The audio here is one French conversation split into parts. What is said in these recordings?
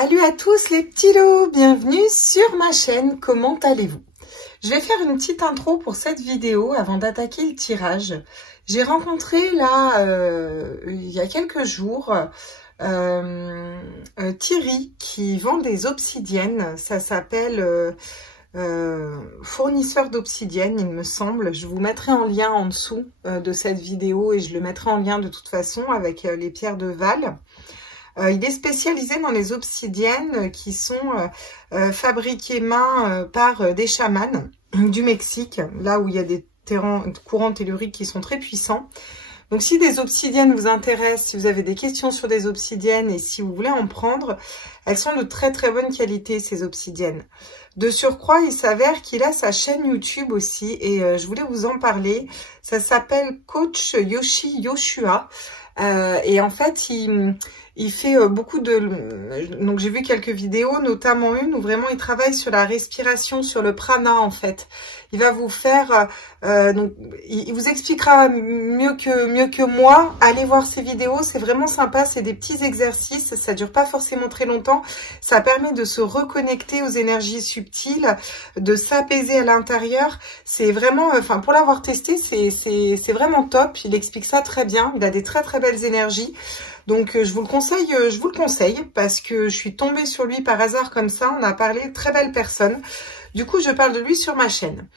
Salut à tous les petits lots, bienvenue sur ma chaîne, comment allez-vous? Je vais faire une petite intro pour cette vidéo avant d'attaquer le tirage. J'ai rencontré là, il y a quelques jours, Thierry qui vend des obsidiennes, ça s'appelle fournisseur d'obsidienne il me semble. Je vous mettrai en lien en dessous de cette vidéo et je le mettrai en lien de toute façon avec les pierres de Val. Il est spécialisé dans les obsidiennes qui sont fabriquées main par des chamans du Mexique, là où il y a des courants telluriques qui sont très puissants. Donc si des obsidiennes vous intéressent, si vous avez des questions sur des obsidiennes et si vous voulez en prendre, elles sont de très très bonne qualité ces obsidiennes. De surcroît, il s'avère qu'il a sa chaîne YouTube aussi et je voulais vous en parler. Ça s'appelle Coach Yoshi Yoshua. Et en fait, il fait beaucoup de... Donc, j'ai vu quelques vidéos, notamment une où vraiment il travaille sur la respiration, sur le prana, en fait. Il va vous faire... donc, il vous expliquera mieux que moi. Allez voir ses vidéos, c'est vraiment sympa. C'est des petits exercices, ça dure pas forcément très longtemps. Ça permet de se reconnecter aux énergies subtiles, de s'apaiser à l'intérieur. C'est vraiment... Enfin, pour l'avoir testé, c'est vraiment top. Il explique ça très bien. Il a des très très belles énergies. Donc je vous le conseille parce que je suis tombée sur lui par hasard comme ça. On a parlé de très belles personnes. Du coup, je parle de lui sur ma chaîne.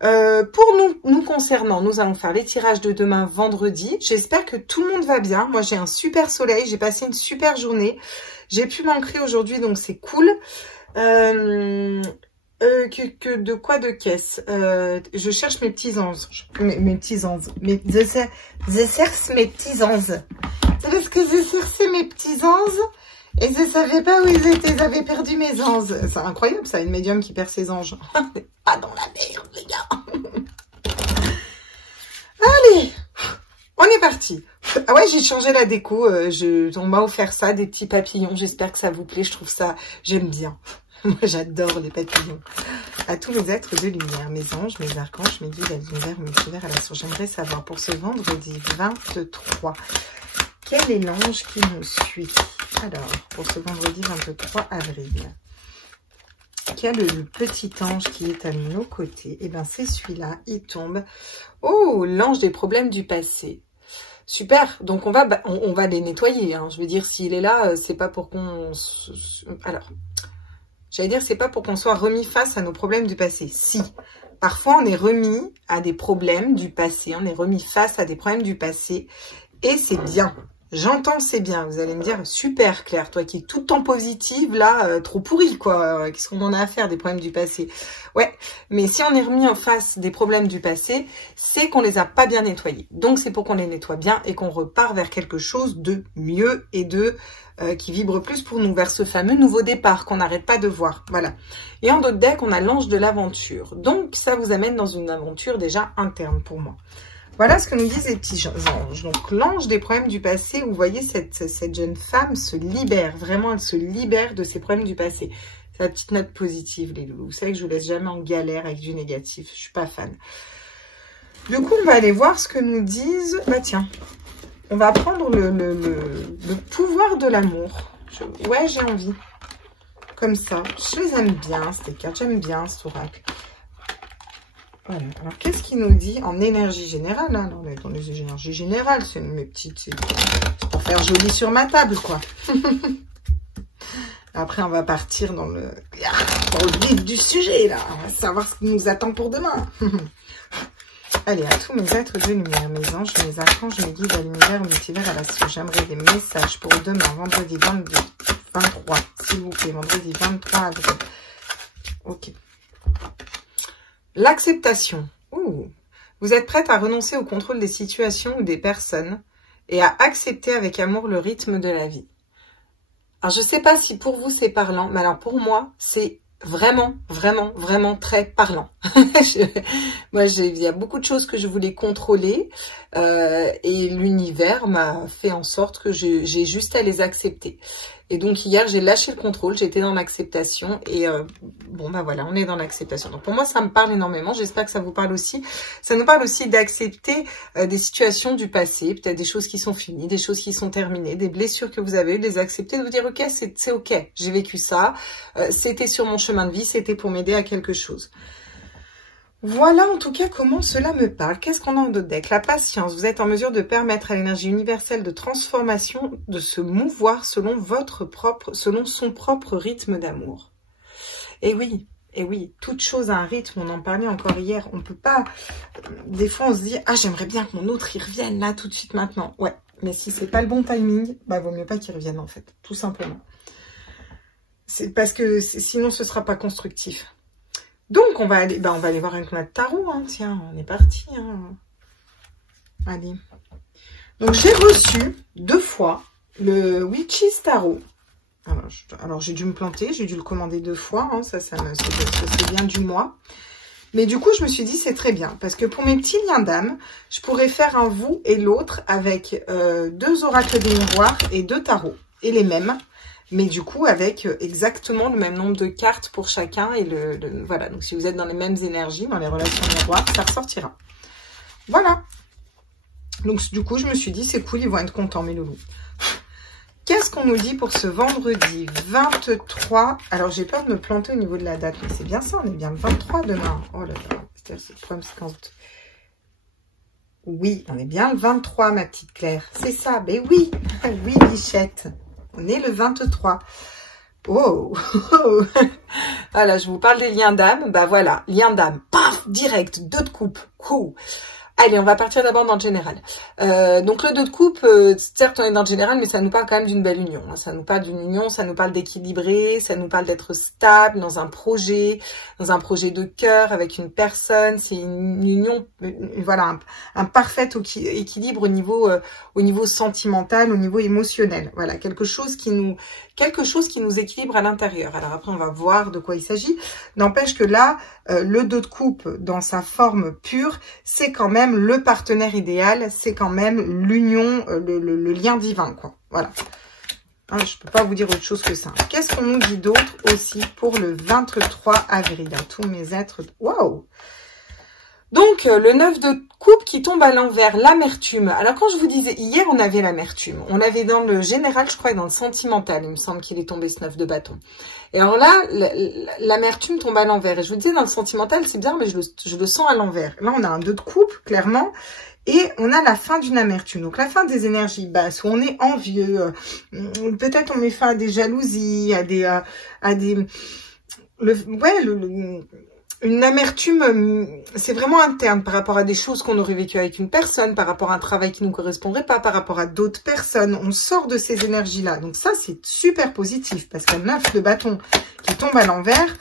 Pour nous concernant, nous allons faire les tirages de demain vendredi. J'espère que tout le monde va bien. Moi, j'ai un super soleil. J'ai passé une super journée. J'ai pu m'ancrer aujourd'hui, donc c'est cool. De quoi de caisse je cherche mes petits anges. Mes petits anges. Je cherche mes petits anges. C'est parce que je cherchais mes petits anges et je savais pas où ils étaient. J'avais perdu mes anges. C'est incroyable ça, une médium qui perd ses anges. On n'est pas dans la merde, les gars. Allez, on est parti. Ah ouais, j'ai changé la déco. On m'a offert ça, des petits papillons. J'espère que ça vous plaît. Je trouve ça, j'aime bien. Moi, j'adore les papillons. À tous les êtres de lumière, mes anges, mes archanges, mes guides, l'univers, mes univers à la source. J'aimerais savoir pour ce vendredi 23, quel est l'ange qui nous suit? Alors, pour ce vendredi 23 avril, quel est le petit ange qui est à nos côtés? Eh bien, c'est celui-là, il tombe. Oh, l'ange des problèmes du passé. Super, donc on va les nettoyer. Hein. Je veux dire, s'il est là, c'est pas pour qu'on... Alors... J'allais dire, c'est pas pour qu'on soit remis face à nos problèmes du passé. Si, parfois on est remis à des problèmes du passé, on est remis face à des problèmes du passé, et c'est bien. J'entends, c'est bien. Vous allez me dire, super Claire, toi qui es tout le temps positive, là, trop pourrie, quoi. Qu'est-ce qu'on en a à faire des problèmes du passé? Ouais, mais si on est remis en face des problèmes du passé, c'est qu'on les a pas bien nettoyés. Donc c'est pour qu'on les nettoie bien et qu'on repart vers quelque chose de mieux et de... qui vibre plus pour nous, vers ce fameux nouveau départ qu'on n'arrête pas de voir. Voilà. Et en d'autres decks, on a l'ange de l'aventure. Donc, ça vous amène dans une aventure déjà interne pour moi. Voilà ce que nous disent les petits anges. Donc, l'ange des problèmes du passé, vous voyez, cette jeune femme se libère. Vraiment, elle se libère de ses problèmes du passé. C'est la petite note positive, les loulous. Vous savez que je vous laisse jamais en galère avec du négatif. Je suis pas fan. Du coup, on va aller voir ce que nous disent... Bah tiens... On va prendre le pouvoir de l'amour. Ouais, j'ai envie. Comme ça. Je les aime bien, ces cartes. J'aime bien cet oracle. Voilà. Alors, qu'est-ce qu'il nous dit en énergie générale? Hein, on est dans les énergies générales. C'est mes petites... C'est pour faire joli sur ma table, quoi. Après, on va partir dans le vif du sujet, là. On va savoir ce qui nous attend pour demain. Allez, à tous mes êtres de lumière, mes anges, mes archanges, mes guides, à l'univers, au multivers, à la source. J'aimerais des messages pour demain, vendredi 23, s'il vous plaît, vendredi 23 avril. Ok. L'acceptation. Vous êtes prête à renoncer au contrôle des situations ou des personnes et à accepter avec amour le rythme de la vie. Alors, je ne sais pas si pour vous c'est parlant, mais alors pour moi, c'est vraiment, vraiment, vraiment très parlant. Moi, il y a beaucoup de choses que je voulais contrôler et l'univers m'a fait en sorte que j'ai juste à les accepter. Et donc hier, j'ai lâché le contrôle, j'étais dans l'acceptation. Et bon, bah voilà, on est dans l'acceptation. Donc pour moi, ça me parle énormément. J'espère que ça vous parle aussi. Ça nous parle aussi d'accepter des situations du passé, peut-être des choses qui sont finies, des choses qui sont terminées, des blessures que vous avez eues, de les accepter, de vous dire, ok, c'est ok, j'ai vécu ça. C'était sur mon chemin de vie, c'était pour m'aider à quelque chose. Voilà en tout cas comment cela me parle. Qu'est-ce qu'on a en d'autres decks? La patience. Vous êtes en mesure de permettre à l'énergie universelle de transformation de se mouvoir selon son propre rythme d'amour. Et oui, toute chose a un rythme. On en parlait encore hier. On peut pas. Des fois, on se dit, ah, j'aimerais bien que mon autre il revienne là tout de suite maintenant. Ouais, mais si c'est pas le bon timing, bah vaut mieux pas qu'il revienne en fait, tout simplement. C'est parce que sinon ce sera pas constructif. Donc, on va aller voir un de tarot, hein. Tiens, on est parti, hein. Allez. Donc, j'ai reçu 2 fois le Witch's Tarot. Alors j'ai dû me planter, j'ai dû le commander 2 fois, hein. Ça vient du mois. Mais du coup, je me suis dit, c'est très bien. Parce que pour mes petits liens d'âme, je pourrais faire un vous et l'autre avec 2 oracles des miroirs et 2 tarots. Et les mêmes. Mais du coup, avec exactement le même nombre de cartes pour chacun. Et voilà, donc si vous êtes dans les mêmes énergies, dans les relations miroirs, ça ressortira. Voilà. Donc du coup, je me suis dit, c'est cool, ils vont être contents, mes loulous. Qu'est-ce qu'on nous dit pour ce vendredi 23? Alors, j'ai peur de me planter au niveau de la date. Mais c'est bien ça, on est bien le 23 demain. Oh là là, c'est le problème, c'est quand... Oui, on est bien le 23, ma petite Claire. C'est ça, mais oui. Oui, bichette. On est le 23. Oh, voilà, je vous parle des liens d'âme. Bah voilà, liens d'âme. Paf, direct, 2 de coupe. Cool. Allez, on va partir d'abord dans le général. Donc le 2 de coupe, certes on est dans le général, mais ça nous parle quand même d'une belle union. Hein. Ça nous parle d'une union, ça nous parle d'équilibrer, ça nous parle d'être stable dans un projet de cœur avec une personne. C'est une union, voilà, un parfait équilibre au niveau sentimental, au niveau émotionnel. Voilà, quelque chose qui nous équilibre à l'intérieur. Alors après, on va voir de quoi il s'agit. N'empêche que là, le 2 de coupe dans sa forme pure, c'est quand même le partenaire idéal, c'est quand même l'union, le lien divin, quoi. Voilà. Hein, je peux pas vous dire autre chose que ça. Qu'est-ce qu'on nous dit d'autre aussi pour le 23 avril? Hein, tous mes êtres... Waouh! Donc, le 9 de coupe qui tombe à l'envers, l'amertume. Alors, quand je vous disais, hier, on avait l'amertume. On avait dans le général, je crois, et dans le sentimental, il me semble qu'il est tombé ce 9 de bâton. Et alors là, l'amertume tombe à l'envers. Et je vous disais, dans le sentimental, c'est bien, mais je le sens à l'envers. Là, on a un 2 de coupe, clairement. Et on a la fin d'une amertume. Donc, la fin des énergies basses, où on est envieux. Peut-être on met fin à des jalousies, une amertume, c'est vraiment interne par rapport à des choses qu'on aurait vécues avec une personne, par rapport à un travail qui ne nous correspondrait pas, par rapport à d'autres personnes. On sort de ces énergies-là. Donc ça, c'est super positif parce qu'un 9 de bâton qui tombe à l'envers,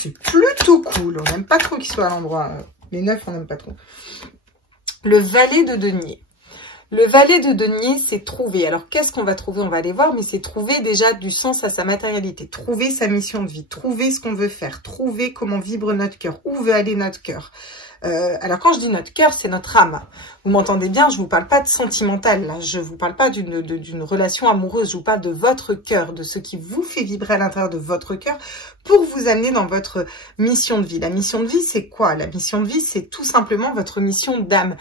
c'est plutôt cool. On n'aime pas trop qu'il soit à l'endroit. Les 9, on n'aime pas trop. Le valet de denier. Le valet de denier, c'est trouver. Alors, qu'est-ce qu'on va trouver? On va aller voir, mais c'est trouver déjà du sens à sa matérialité. Trouver sa mission de vie. Trouver ce qu'on veut faire. Trouver comment vibre notre cœur. Où veut aller notre cœur. Alors, quand je dis notre cœur, c'est notre âme. Vous m'entendez bien, je vous parle pas de sentimental. Là. Je vous parle pas d'une relation amoureuse. Je vous parle de votre cœur, de ce qui vous fait vibrer à l'intérieur de votre cœur pour vous amener dans votre mission de vie. La mission de vie, c'est quoi? La mission de vie, c'est tout simplement votre mission d'âme.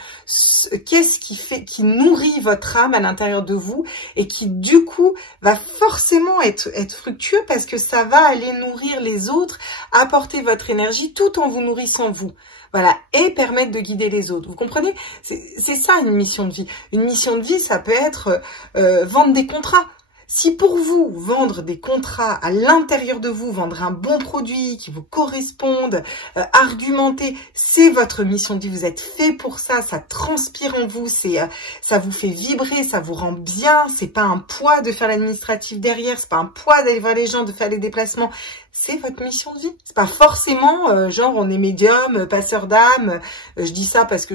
Qu'est-ce qui nourrit votre âme à l'intérieur de vous et qui, du coup, va forcément être fructueux parce que ça va aller nourrir les autres, apporter votre énergie tout en vous nourrissant vous. Voilà, et permettre de guider les autres. Vous comprenez? C'est ça une mission de vie. Une mission de vie, ça peut être vendre des contrats. Si pour vous, vendre des contrats à l'intérieur de vous, vendre un bon produit qui vous corresponde, argumenter, c'est votre mission de vie. Vous êtes fait pour ça, ça transpire en vous, ça vous fait vibrer, ça vous rend bien. C'est pas un poids de faire l'administratif derrière, c'est pas un poids d'aller voir les gens, de faire les déplacements. C'est votre mission de vie. C'est pas forcément genre on est médium, passeur d'âme. Je dis ça parce que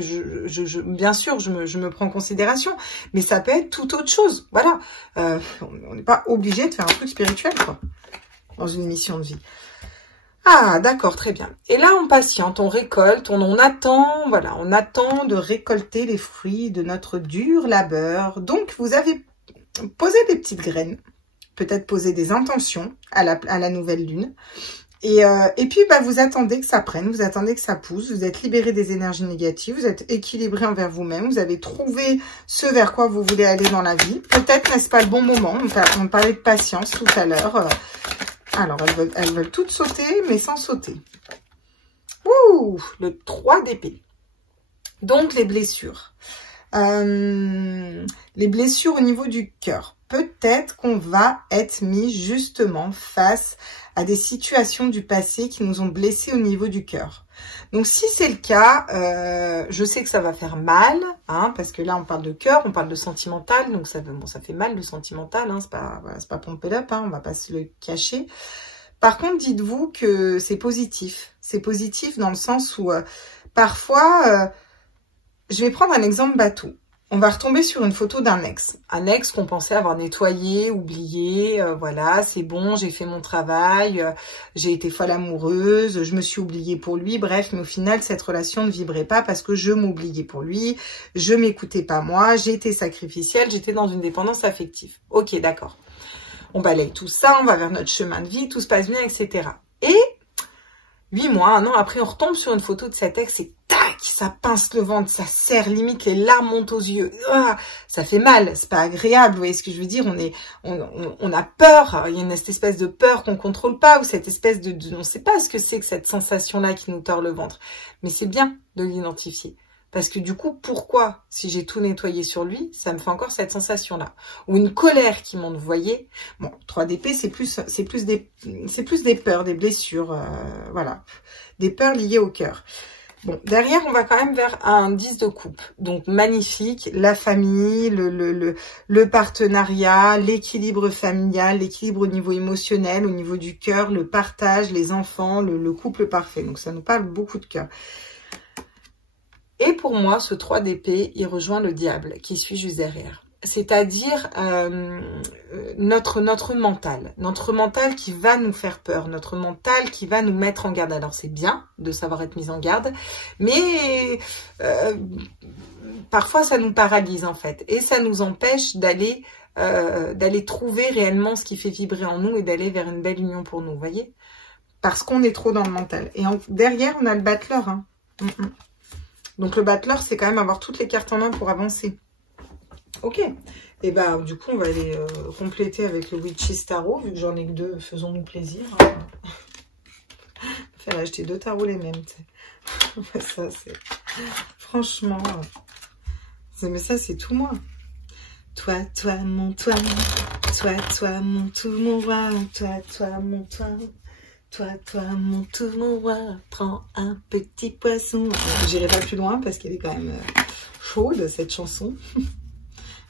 bien sûr je me prends en considération, mais ça peut être tout autre chose. Voilà, on n'est pas obligé de faire un truc spirituel quoi dans une mission de vie. Ah d'accord, très bien. Et là on patiente, on récolte, on attend, voilà, on attend de récolter les fruits de notre dur labeur. Donc vous avez posé des petites graines peut-être poser des intentions à la nouvelle lune. Et puis, bah, vous attendez que ça prenne, vous attendez que ça pousse, vous êtes libéré des énergies négatives, vous êtes équilibré envers vous-même, vous avez trouvé ce vers quoi vous voulez aller dans la vie. Peut-être n'est-ce pas le bon moment, on parlait de patience tout à l'heure. Alors, elles veulent toutes sauter, mais sans sauter. Ouh, le 3 d'épée. Donc, les blessures. Les blessures au niveau du cœur. Peut-être qu'on va être mis justement face à des situations du passé qui nous ont blessés au niveau du cœur. Donc, si c'est le cas, je sais que ça va faire mal, hein, parce que là, on parle de cœur, on parle de sentimental, donc ça fait mal le sentimental, hein, c'est pas pompé up, hein, on va pas se le cacher. Par contre, dites-vous que c'est positif. C'est positif dans le sens où, parfois, je vais prendre un exemple bateau. On va retomber sur une photo d'un ex. Un ex qu'on pensait avoir nettoyé, oublié, voilà, c'est bon, j'ai fait mon travail, j'ai été folle amoureuse, je me suis oubliée pour lui, bref, mais au final, cette relation ne vibrait pas parce que je m'oubliais pour lui, je m'écoutais pas moi, j'ai été sacrificielle, j'étais dans une dépendance affective. Ok, d'accord. On balaye tout ça, on va vers notre chemin de vie, tout se passe bien, etc. Et 8 mois, 1 an après, on retombe sur une photo de cet ex et tac, ça pince le ventre, ça serre, limite les larmes montent aux yeux. Ah, ça fait mal, c'est pas agréable, vous voyez ce que je veux dire, on a peur, il y a cette espèce de peur qu'on contrôle pas, ou cette espèce on sait pas ce que c'est que cette sensation-là qui nous tord le ventre. Mais c'est bien de l'identifier. Parce que du coup, pourquoi, si j'ai tout nettoyé sur lui, ça me fait encore cette sensation-là? Ou une colère qui monte, vous voyez? Bon, 3 d'épée, c'est plus des peurs, des blessures, voilà. Des peurs liées au cœur. Bon, derrière, on va quand même vers un 10 de coupe. Donc, magnifique, la famille, le partenariat, l'équilibre familial, l'équilibre au niveau émotionnel, au niveau du cœur, le partage, les enfants, le couple parfait. Donc, ça nous parle beaucoup de cœur. Et pour moi, ce 3 d'épée, il rejoint le diable qui suit juste derrière. C'est-à-dire notre mental qui va nous faire peur, notre mental qui va nous mettre en garde. Alors c'est bien de savoir être mis en garde, mais parfois ça nous paralyse en fait. Et ça nous empêche d'aller trouver réellement ce qui fait vibrer en nous et d'aller vers une belle union pour nous, vous voyez? Parce qu'on est trop dans le mental. Et derrière, on a le battleur, hein. Donc, le battleur, c'est quand même avoir toutes les cartes en main pour avancer. Ok. Et bah, du coup, on va aller compléter avec le Witch's Tarot. Vu que j'en ai que 2, faisons-nous plaisir. Hein. Faire acheter 2 tarots les mêmes, tu sais. Ça, c'est... Franchement... Mais ça, c'est tout moi. Toi, mon toi. Toi, mon tout, mon roi. Toi, mon toi. Toi, mon tout, mon roi, prends un petit poisson. J'irai pas plus loin parce qu'elle est quand même chaude, cette chanson.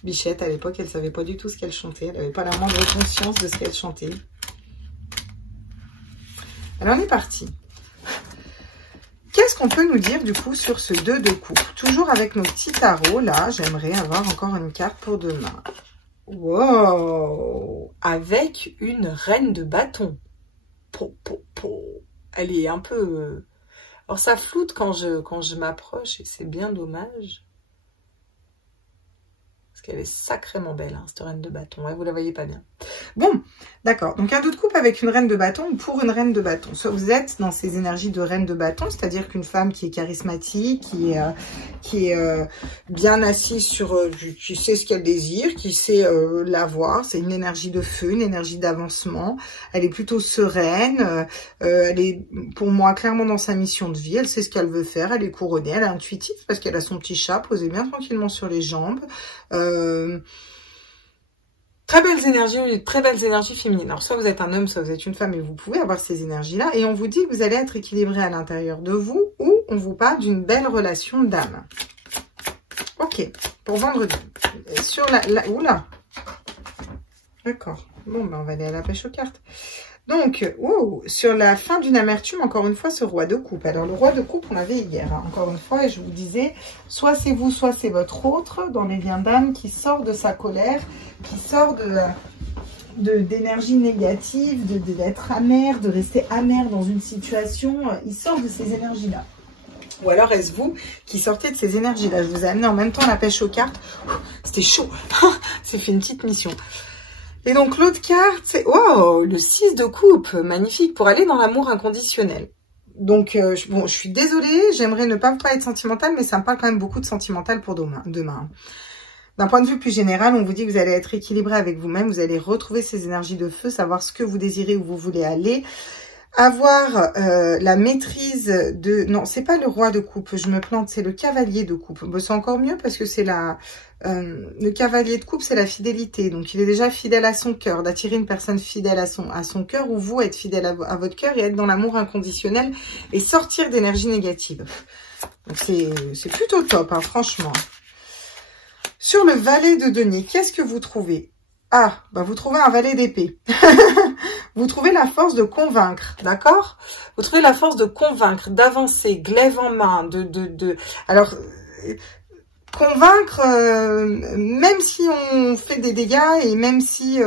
Bichette, à l'époque, elle savait pas du tout ce qu'elle chantait. Elle n'avait pas la moindre conscience de ce qu'elle chantait. Alors, on est parti. Qu'est-ce qu'on peut nous dire, du coup, sur ce 2 de coupe? Toujours avec nos petits tarots, là, j'aimerais avoir encore une carte pour demain. Wow! Avec une reine de bâton. Elle est un peu... Alors, ça floute quand je m'approche et c'est bien dommage. Parce qu'elle est sacrément belle, hein, cette reine de bâton. Ouais, vous la voyez pas bien. Bon, d'accord. Donc, un 2 de coupe avec une reine de bâton ou pour une reine de bâton. Soit vous êtes dans ces énergies de reine de bâton, c'est-à-dire qu'une femme qui est charismatique, qui est bien assise sur... qui sait ce qu'elle désire, qui sait l'avoir. C'est une énergie de feu, une énergie d'avancement. Elle est plutôt sereine. Elle est, pour moi, clairement dans sa mission de vie. Elle sait ce qu'elle veut faire. Elle est couronnée. Elle est intuitive parce qu'elle a son petit chat posé bien tranquillement sur les jambes. Très belles énergies féminines. Alors, soit vous êtes un homme, soit vous êtes une femme, et vous pouvez avoir ces énergies-là. Et on vous dit que vous allez être équilibré à l'intérieur de vous, ou on vous parle d'une belle relation d'âme. Ok, pour vendredi. Sur oula. D'accord. Bon, ben, on va aller à la pêche aux cartes. Donc, wow, sur la fin d'une amertume, encore une fois, ce roi de coupe. Alors, le roi de coupe, on l'avait hier, hein, encore une fois, et je vous disais, soit c'est vous, soit c'est votre autre, dans les liens d'âme, qui sort de sa colère, qui sort d'énergie négative, d'être amer, de rester amer dans une situation. Il sort de ces énergies-là. Ou alors, est-ce vous qui sortez de ces énergies-là? Je vous ai amené en même temps la pêche aux cartes. C'était chaud. C'est fait une petite mission. Et donc l'autre carte, c'est wow, le 6 de coupe, magnifique, pour aller dans l'amour inconditionnel. Donc, bon, je suis désolée, j'aimerais ne pas être sentimentale, mais ça me parle quand même beaucoup de sentimental pour demain. D'un point de vue plus général, on vous dit que vous allez être équilibré avec vous-même, vous allez retrouver ces énergies de feu, savoir ce que vous désirez, où vous voulez aller, avoir la maîtrise de... Non, c'est pas le roi de coupe, je me plante, c'est le cavalier de coupe. Bon, c'est encore mieux parce que c'est la... le cavalier de coupe, c'est la fidélité. Donc, il est déjà fidèle à son cœur, d'attirer une personne fidèle à son cœur, ou vous être fidèle à votre cœur et être dans l'amour inconditionnel et sortir d'énergie négative. Donc, c'est plutôt top, hein, franchement. Sur le valet de denier, qu'est-ce que vous trouvez? Ah, bah vous trouvez un valet d'épée. Vous trouvez la force de convaincre, d'accord? Vous trouvez la force de convaincre, d'avancer, glaive en main, Alors, convaincre, même si on fait des dégâts et même si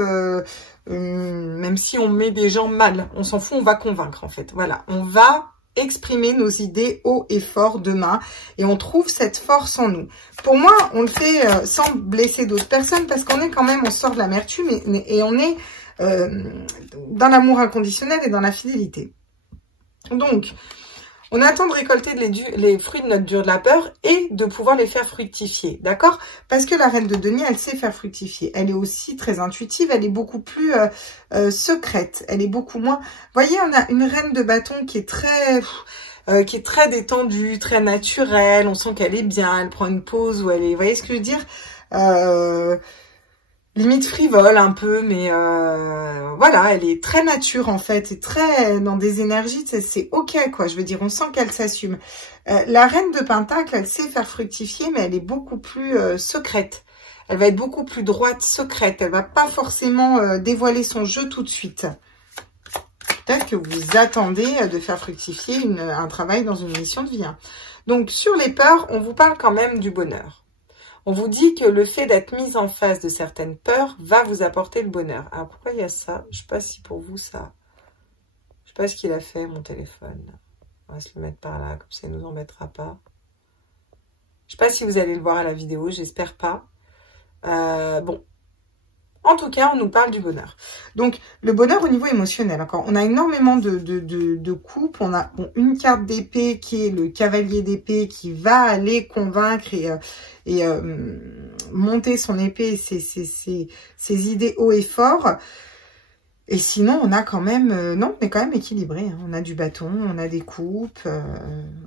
on met des gens mal, on s'en fout, on va convaincre en fait. Voilà, on va exprimer nos idées haut et fort demain et on trouve cette force en nous. Pour moi, on le fait sans blesser d'autres personnes parce qu'on est quand même, on sort de l'amertume et on est dans l'amour inconditionnel et dans la fidélité. Donc, on attend de récolter les fruits de notre dur de la peur et de pouvoir les faire fructifier, d'accord? Parce que la reine de denier, elle sait faire fructifier. Elle est aussi très intuitive, elle est beaucoup plus secrète, elle est beaucoup moins... Vous voyez, on a une reine de bâton qui est très détendue, très naturelle, on sent qu'elle est bien, elle prend une pause où elle est... Vous voyez ce que je veux dire? Limite frivole un peu, mais voilà, elle est très nature en fait, et très dans des énergies, c'est ok quoi, je veux dire, on sent qu'elle s'assume. La reine de Pentacle, elle sait faire fructifier, mais elle est beaucoup plus secrète. Elle va être beaucoup plus droite, secrète, elle va pas forcément dévoiler son jeu tout de suite. Peut-être que vous attendez de faire fructifier un travail dans une mission de vie. Hein. Donc sur les peurs, on vous parle quand même du bonheur. On vous dit que le fait d'être mise en face de certaines peurs va vous apporter le bonheur. Alors, pourquoi il y a ça? Je ne sais pas si pour vous, ça... Je ne sais pas ce qu'il a fait, mon téléphone. On va se le mettre par là, comme ça, il ne nous embêtera pas. Je ne sais pas si vous allez le voir à la vidéo, j'espère pas. Bon. En tout cas, on nous parle du bonheur. Donc, le bonheur au niveau émotionnel. Encore, on a énormément de coupes. On a une carte d'épée qui est le cavalier d'épée qui va aller convaincre et monter son épée, ses idées haut et fort. Et sinon, on a quand même... non, on est quand même équilibré. Hein. On a du bâton, on a des coupes,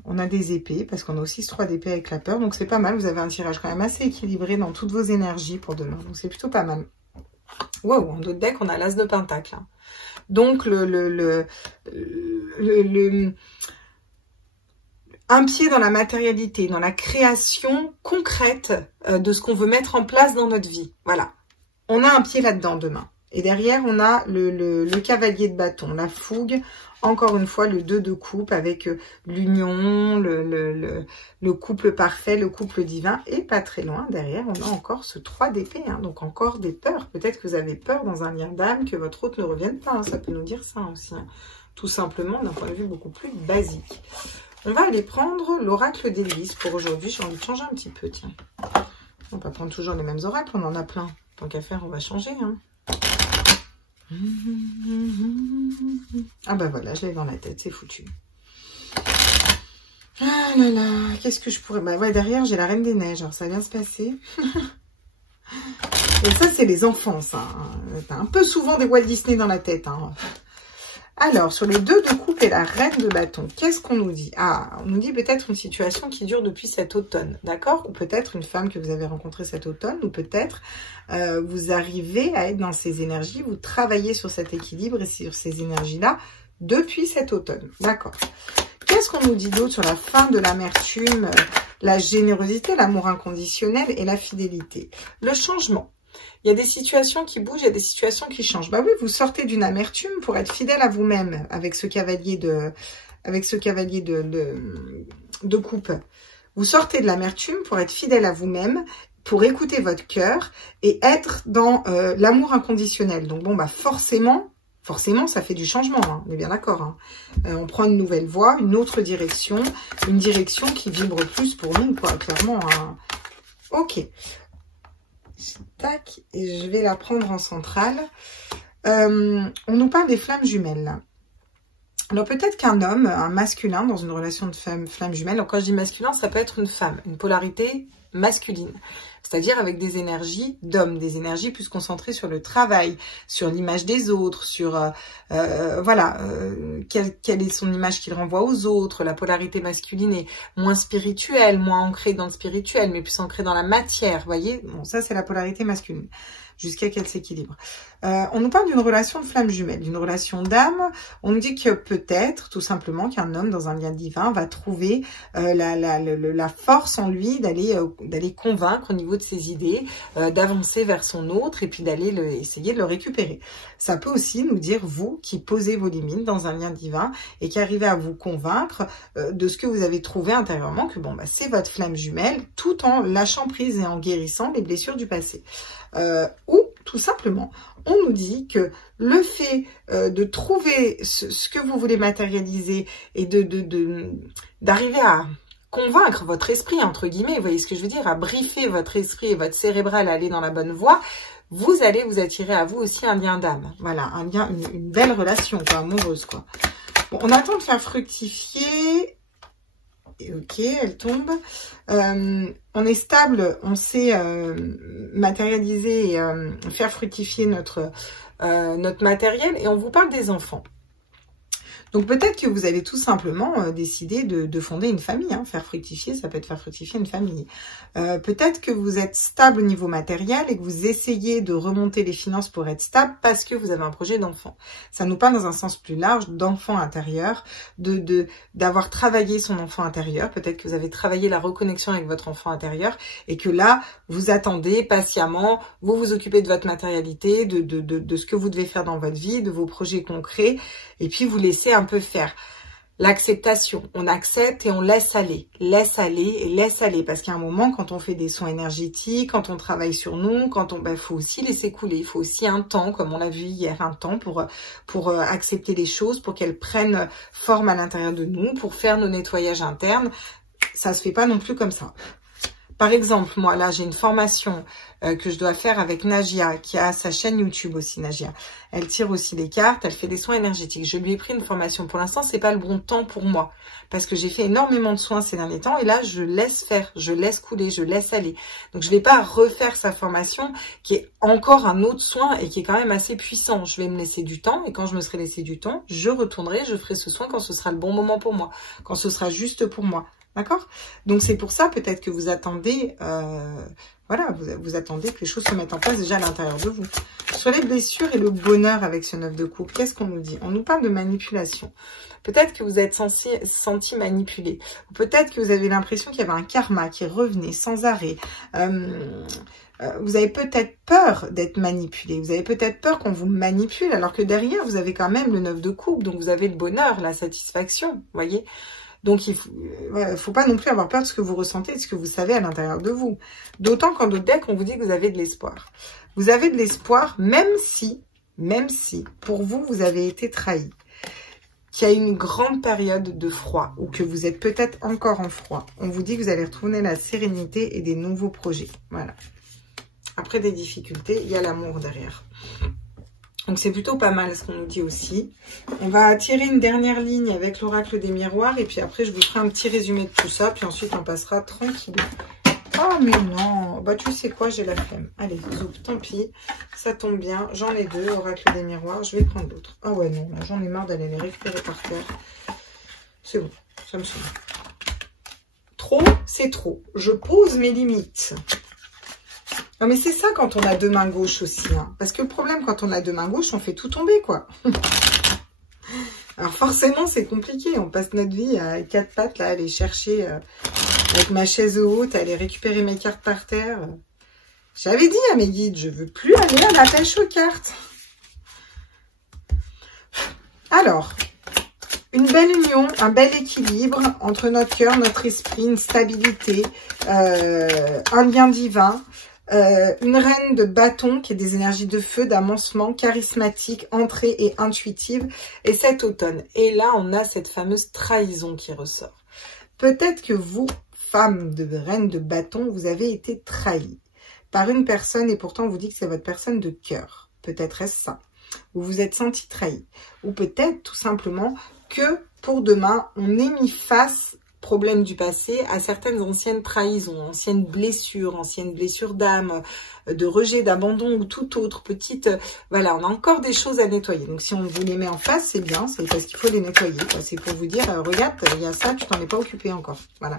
on a des épées, parce qu'on a aussi ce 3 d'épée avec la peur. Donc, c'est pas mal. Vous avez un tirage quand même assez équilibré dans toutes vos énergies pour demain. Donc, c'est plutôt pas mal. Wow, en d'autres decks, on a l'as de pentacle. Hein. Donc, un pied dans la matérialité, dans la création concrète de ce qu'on veut mettre en place dans notre vie. Voilà. On a un pied là-dedans demain. Et derrière, on a le cavalier de bâton, la fougue. Encore une fois, le 2 de coupe avec l'union, le couple parfait, le couple divin. Et pas très loin, derrière, on a encore ce 3 d'épée. Hein, donc encore des peurs. Peut-être que vous avez peur dans un lien d'âme que votre hôte ne revienne pas. Hein, ça peut nous dire ça aussi. Hein. Tout simplement d'un point de vue beaucoup plus basique. On va aller prendre l'oracle d'Élise pour aujourd'hui. J'ai envie de changer un petit peu, tiens. On va pas prendre toujours les mêmes oracles, on en a plein. Tant qu'à faire, on va changer. Hein. Ah bah voilà, je l'ai dans la tête, c'est foutu. Ah là là, qu'est-ce que je pourrais... Bah ouais, derrière, j'ai la Reine des Neiges, alors ça vient se passer. Et ça, c'est les enfants, ça. T'as un peu souvent des Walt Disney dans la tête, hein. Alors, sur les 2 de coupe et la reine de bâton, qu'est-ce qu'on nous dit? Ah, on nous dit peut-être une situation qui dure depuis cet automne, d'accord? Ou peut-être une femme que vous avez rencontrée cet automne, ou peut-être vous arrivez à être dans ces énergies, vous travaillez sur cet équilibre et sur ces énergies-là depuis cet automne, d'accord? Qu'est-ce qu'on nous dit d'autre sur la fin de l'amertume, la générosité, l'amour inconditionnel et la fidélité? Le changement. Il y a des situations qui bougent, il y a des situations qui changent. Bah oui, vous sortez d'une amertume pour être fidèle à vous-même avec ce cavalier de coupe. Vous sortez de l'amertume pour être fidèle à vous-même, pour écouter votre cœur et être dans l'amour inconditionnel. Donc bon, bah forcément, ça fait du changement, hein, on est bien d'accord. Hein. On prend une nouvelle voie, une autre direction, une direction qui vibre plus pour nous, quoi, clairement. Hein. Ok. tac, et je vais la prendre en centrale. On nous parle des flammes jumelles, là. Alors peut-être qu'un homme, un masculin, dans une relation de flamme jumelle, alors quand je dis masculin, ça peut être une femme, une polarité masculine, c'est-à-dire avec des énergies d'homme, des énergies plus concentrées sur le travail, sur l'image des autres, sur voilà, quelle est son image qu'il renvoie aux autres. La polarité masculine est moins spirituelle, moins ancrée dans le spirituel, mais plus ancrée dans la matière, vous voyez. Bon, ça c'est la polarité masculine, jusqu'à qu'elle s'équilibre. On nous parle d'une relation de flamme jumelle, d'une relation d'âme. On nous dit que peut-être, tout simplement, qu'un homme dans un lien divin va trouver la force en lui d'aller convaincre au niveau de ses idées, d'avancer vers son autre et puis d'aller essayer de le récupérer. Ça peut aussi nous dire, vous, qui posez vos limites dans un lien divin et qui arrivez à vous convaincre de ce que vous avez trouvé intérieurement, que bon, bah, c'est votre flamme jumelle, tout en lâchant prise et en guérissant les blessures du passé. Ou, tout simplement, on nous dit que le fait de trouver ce que vous voulez matérialiser et d'arriver à convaincre votre esprit, entre guillemets, vous voyez ce que je veux dire, à briefer votre esprit et votre cérébral à aller dans la bonne voie, vous allez vous attirer à vous aussi un lien d'âme. Voilà, un lien, une belle relation, quoi, amoureuse, quoi. Bon, on attend de faire fructifier. Et ok, elle tombe. On est stable, on sait matérialiser et faire fructifier notre matériel, et on vous parle des enfants. Donc peut-être que vous allez tout simplement décider de fonder une famille, hein. Faire fructifier, ça peut être faire fructifier une famille. Peut-être que vous êtes stable au niveau matériel et que vous essayez de remonter les finances pour être stable parce que vous avez un projet d'enfant. Ça nous parle dans un sens plus large d'enfant intérieur, d'avoir travaillé son enfant intérieur. Peut-être que vous avez travaillé la reconnexion avec votre enfant intérieur et que là, vous attendez patiemment, vous vous occupez de votre matérialité, de ce que vous devez faire dans votre vie, de vos projets concrets, et puis vous laissez un peu faire. L'acceptation, on accepte et on laisse aller et laisse aller, parce qu'à un moment, quand on fait des soins énergétiques, quand on travaille sur nous, faut aussi laisser couler, il faut aussi un temps, comme on l'a vu hier, un temps pour accepter les choses, pour qu'elles prennent forme à l'intérieur de nous, pour faire nos nettoyages internes. Ça se fait pas non plus comme ça. Par exemple, moi, là, j'ai une formation que je dois faire avec Nagia, qui a sa chaîne YouTube aussi, Nagia. Elle tire aussi les cartes, elle fait des soins énergétiques. Je lui ai pris une formation. Pour l'instant, c'est pas le bon temps pour moi, parce que j'ai fait énormément de soins ces derniers temps, et là, je laisse faire, je laisse couler, je laisse aller. Donc, je vais pas refaire sa formation, qui est encore un autre soin, et qui est quand même assez puissant. Je vais me laisser du temps, et quand je me serai laissé du temps, je retournerai, je ferai ce soin quand ce sera le bon moment pour moi, quand ce sera juste pour moi. D'accord? Donc, c'est pour ça, peut-être que vous attendez, voilà, vous attendez que les choses se mettent en place déjà à l'intérieur de vous. Sur les blessures et le bonheur avec ce 9 de coupe, qu'est-ce qu'on nous dit? On nous parle de manipulation. Peut-être que vous êtes senti manipulé. Ou peut-être que vous avez l'impression qu'il y avait un karma qui revenait sans arrêt. Vous avez peut-être peur d'être manipulé. Vous avez peut-être peur qu'on vous manipule, alors que derrière, vous avez quand même le 9 de coupe. Donc, vous avez le bonheur, la satisfaction, vous voyez? Donc, il faut pas non plus avoir peur de ce que vous ressentez, de ce que vous savez à l'intérieur de vous. D'autant qu'en d'autres decks, on vous dit que vous avez de l'espoir. Vous avez de l'espoir, même si, pour vous, vous avez été trahi. Qu'il y a une grande période de froid, ou que vous êtes peut-être encore en froid. On vous dit que vous allez retrouver la sérénité et des nouveaux projets. Voilà. Après des difficultés, il y a l'amour derrière. Donc, c'est plutôt pas mal ce qu'on nous dit aussi. On va tirer une dernière ligne avec l'oracle des miroirs. Et puis après, je vous ferai un petit résumé de tout ça. Puis ensuite, on passera tranquille. Oh, mais non. Bah, tu sais quoi, j'ai la flemme. Allez, zoup, tant pis. Ça tombe bien. J'en ai deux, oracle des miroirs. Je vais prendre l'autre. Ah ouais, non. J'en ai marre d'aller les récupérer par terre. C'est bon. Ça me saoule. Trop, c'est trop. Je pose mes limites. Non, mais c'est ça quand on a deux mains gauches aussi. Hein. Parce que le problème, quand on a deux mains gauches, on fait tout tomber, quoi. Alors forcément, c'est compliqué. On passe notre vie à quatre pattes, là, à aller chercher avec ma chaise haute, à aller récupérer mes cartes par terre. J'avais dit à mes guides, je veux plus aller à la pêche aux cartes. Alors, une belle union, un bel équilibre entre notre cœur, notre esprit, une stabilité, un lien divin. Une reine de bâton qui est des énergies de feu, d'amancement, charismatique, entrée et intuitive. Et cet automne. Et là, on a cette fameuse trahison qui ressort. Peut-être que vous, femme de reine de bâton, vous avez été trahie. par une personne et pourtant on vous dit que c'est votre personne de cœur. Peut-être est-ce ça. Vous vous êtes senti trahi. Ou peut-être tout simplement que pour demain, on est mis face, problème du passé, à certaines anciennes trahisons, anciennes blessures d'âme, de rejet, d'abandon ou toute autre petite... voilà, on a encore des choses à nettoyer. Donc si on vous les met en face, c'est bien, c'est parce qu'il faut les nettoyer. C'est pour vous dire, regarde, il y a ça, tu t'en es pas occupé encore. Voilà.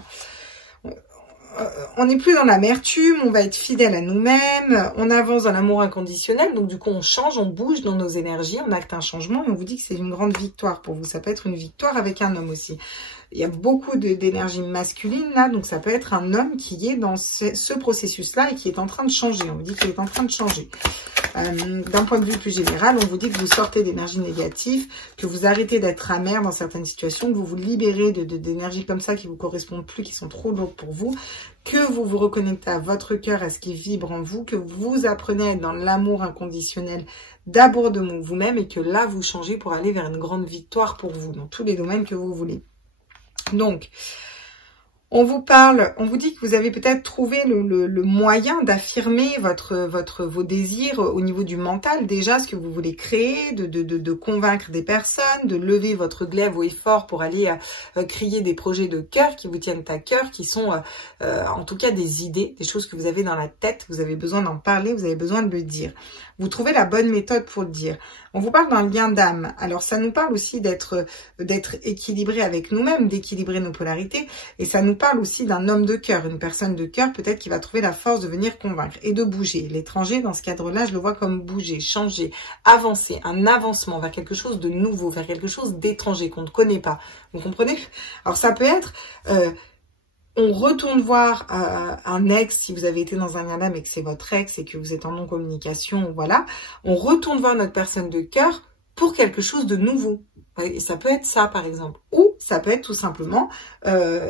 On n'est plus dans l'amertume, on va être fidèle à nous-mêmes, on avance dans l'amour inconditionnel, donc du coup on change, on bouge dans nos énergies, on acte un changement et on vous dit que c'est une grande victoire pour vous. Ça peut être une victoire avec un homme aussi. Il y a beaucoup d'énergie masculine là, donc ça peut être un homme qui est dans ce processus-là et qui est en train de changer. On vous dit qu'il est en train de changer. D'un point de vue plus général, on vous dit que vous sortez d'énergie négative, que vous arrêtez d'être amer dans certaines situations, que vous vous libérez d'énergies comme ça qui vous correspondent plus, qui sont trop lourdes pour vous, que vous vous reconnectez à votre cœur, à ce qui vibre en vous, que vous apprenez à être dans l'amour inconditionnel d'abord de vous-même et que là, vous changez pour aller vers une grande victoire pour vous, dans tous les domaines que vous voulez. Donc, on vous parle, on vous dit que vous avez peut-être trouvé le moyen d'affirmer vos désirs au niveau du mental, déjà ce que vous voulez créer, de convaincre des personnes, de lever votre glaive haut et fort pour aller crier des projets de cœur qui vous tiennent à cœur, qui sont en tout cas des idées, des choses que vous avez dans la tête, vous avez besoin d'en parler, vous avez besoin de le dire. Vous trouvez la bonne méthode pour le dire. On vous parle d'un lien d'âme. Alors, ça nous parle aussi d'être équilibré avec nous-mêmes, d'équilibrer nos polarités. Et ça nous parle aussi d'un homme de cœur, une personne de cœur peut-être qui va trouver la force de venir convaincre et de bouger. L'étranger, dans ce cadre-là, je le vois comme bouger, changer, avancer, un avancement vers quelque chose de nouveau, vers quelque chose d'étranger qu'on ne connaît pas. Vous comprenez? Alors, ça peut être... on retourne voir un ex, si vous avez été dans un lien d'âme et que c'est votre ex et que vous êtes en non-communication, voilà. On retourne voir notre personne de cœur pour quelque chose de nouveau. Et ça peut être ça, par exemple. Ou ça peut être tout simplement,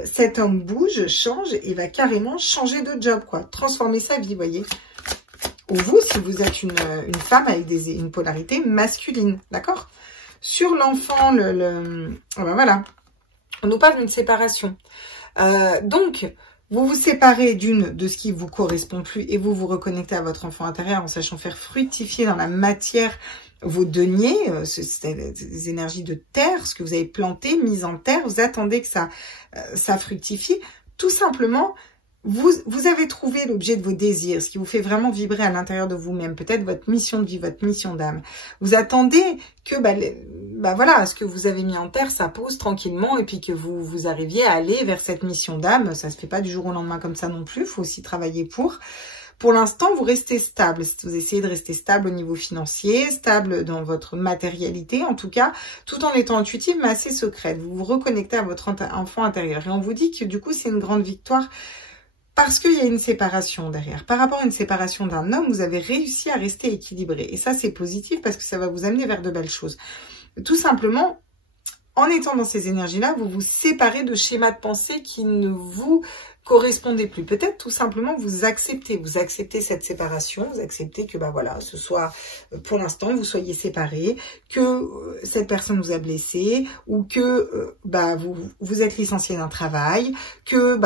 cet homme bouge, change et va carrément changer de job, quoi. Transformer sa vie, vous voyez. Ou vous, si vous êtes une femme avec une polarité masculine, d'accord? Sur l'enfant, voilà. On nous parle d'une séparation. Donc, vous vous séparez de ce qui vous correspond plus et vous vous reconnectez à votre enfant intérieur en sachant faire fructifier dans la matière vos deniers, des énergies de terre, ce que vous avez planté, mis en terre, vous attendez que ça fructifie. Tout simplement, vous avez trouvé l'objet de vos désirs, ce qui vous fait vraiment vibrer à l'intérieur de vous-même, peut-être votre mission de vie, votre mission d'âme. Vous attendez que voilà, ce que vous avez mis en terre, ça pousse tranquillement et puis que vous arriviez à aller vers cette mission d'âme. Ça se fait pas du jour au lendemain comme ça non plus, il faut aussi travailler pour. Pour l'instant, vous restez stable. Vous essayez de rester stable au niveau financier, stable dans votre matérialité, en tout cas, tout en étant intuitive, mais assez secrète. Vous vous reconnectez à votre enfant intérieur. Et on vous dit que du coup, c'est une grande victoire parce qu'il y a une séparation derrière. Par rapport à une séparation d'un homme, vous avez réussi à rester équilibré. Et ça, c'est positif parce que ça va vous amener vers de belles choses. Tout simplement, en étant dans ces énergies-là, vous vous séparez de schémas de pensée qui ne vous correspondez plus. Peut-être tout simplement vous acceptez cette séparation, vous acceptez que voilà, ce soit pour l'instant vous soyez séparés, que cette personne vous a blessé ou que vous êtes licencié d'un travail, que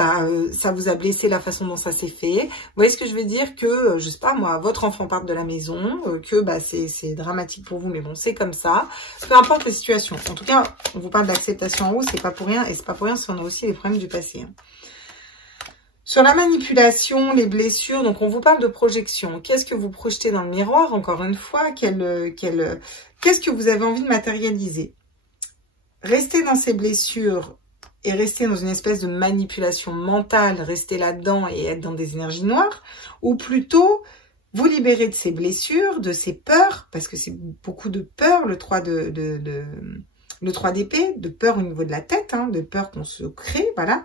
ça vous a blessé la façon dont ça s'est fait. Vous voyez ce que je veux dire, que je sais pas moi, votre enfant parte de la maison, que c'est dramatique pour vous, mais bon, c'est comme ça. Peu importe les situations. En tout cas, on vous parle d'acceptation en haut, c'est pas pour rien et c'est pas pour rien si on a aussi les problèmes du passé. Sur la manipulation, les blessures, donc on vous parle de projection. Qu'est-ce que vous projetez dans le miroir, encore une fois? Qu'est-ce que vous avez envie de matérialiser? Rester dans ces blessures et rester dans une espèce de manipulation mentale, rester là-dedans et être dans des énergies noires, ou plutôt vous libérer de ces blessures, de ces peurs, parce que c'est beaucoup de peur, le 3 d'épée, de peur au niveau de la tête, de peur qu'on se crée, voilà.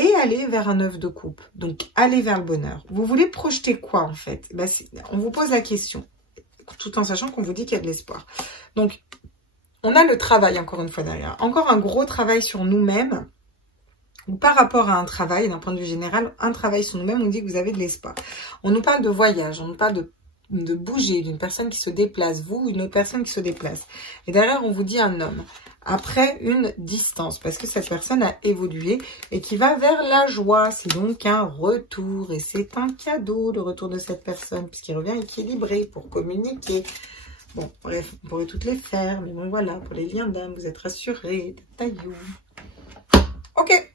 Et aller vers un œuf de coupe. Donc, aller vers le bonheur. Vous voulez projeter quoi, en fait? On vous pose la question, tout en sachant qu'on vous dit qu'il y a de l'espoir. Donc, on a le travail, encore une fois, derrière. Encore un gros travail sur nous-mêmes. Ou par rapport à un travail, d'un point de vue général, un travail sur nous-mêmes, on dit que vous avez de l'espoir. On nous parle de voyage, on nous parle bouger, d'une personne qui se déplace, vous, une autre personne qui se déplace. Et derrière, on vous dit un homme. Après une distance, parce que cette personne a évolué et qui va vers la joie. C'est donc un retour et c'est un cadeau, le retour de cette personne, puisqu'il revient équilibré pour communiquer. Bon, bref, on pourrait toutes les faire, mais bon, voilà, pour les liens d'âme, vous êtes rassurés. Taillou. Ok.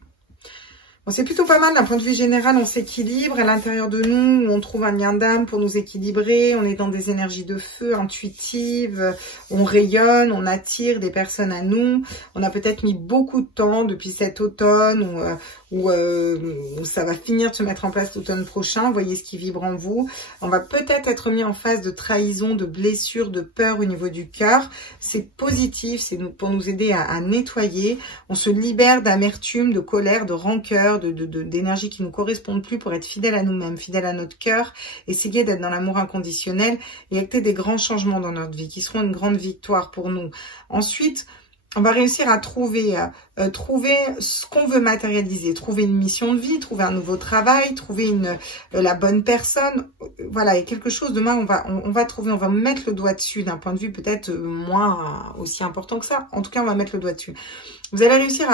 Bon, c'est plutôt pas mal d'un point de vue général, on s'équilibre à l'intérieur de nous, on trouve un lien d'âme pour nous équilibrer, on est dans des énergies de feu intuitives, on rayonne, on attire des personnes à nous, on a peut-être mis beaucoup de temps depuis cet automne où ça va finir de se mettre en place l'automne prochain, voyez ce qui vibre en vous, on va peut-être être mis en phase de trahison, de blessure, de peur au niveau du cœur, c'est positif, c'est pour nous aider à nettoyer, on se libère d'amertume, de colère, de rancœur, d'énergie qui ne nous correspondent plus pour être fidèle à nous-mêmes, fidèle à notre cœur, essayer d'être dans l'amour inconditionnel et acter des grands changements dans notre vie qui seront une grande victoire pour nous. Ensuite, on va réussir à trouver ce qu'on veut matérialiser, trouver une mission de vie, trouver un nouveau travail, trouver la bonne personne. Voilà, et quelque chose, demain, on va trouver, on va mettre le doigt dessus d'un point de vue peut-être moins aussi important que ça. En tout cas, on va mettre le doigt dessus. Vous allez réussir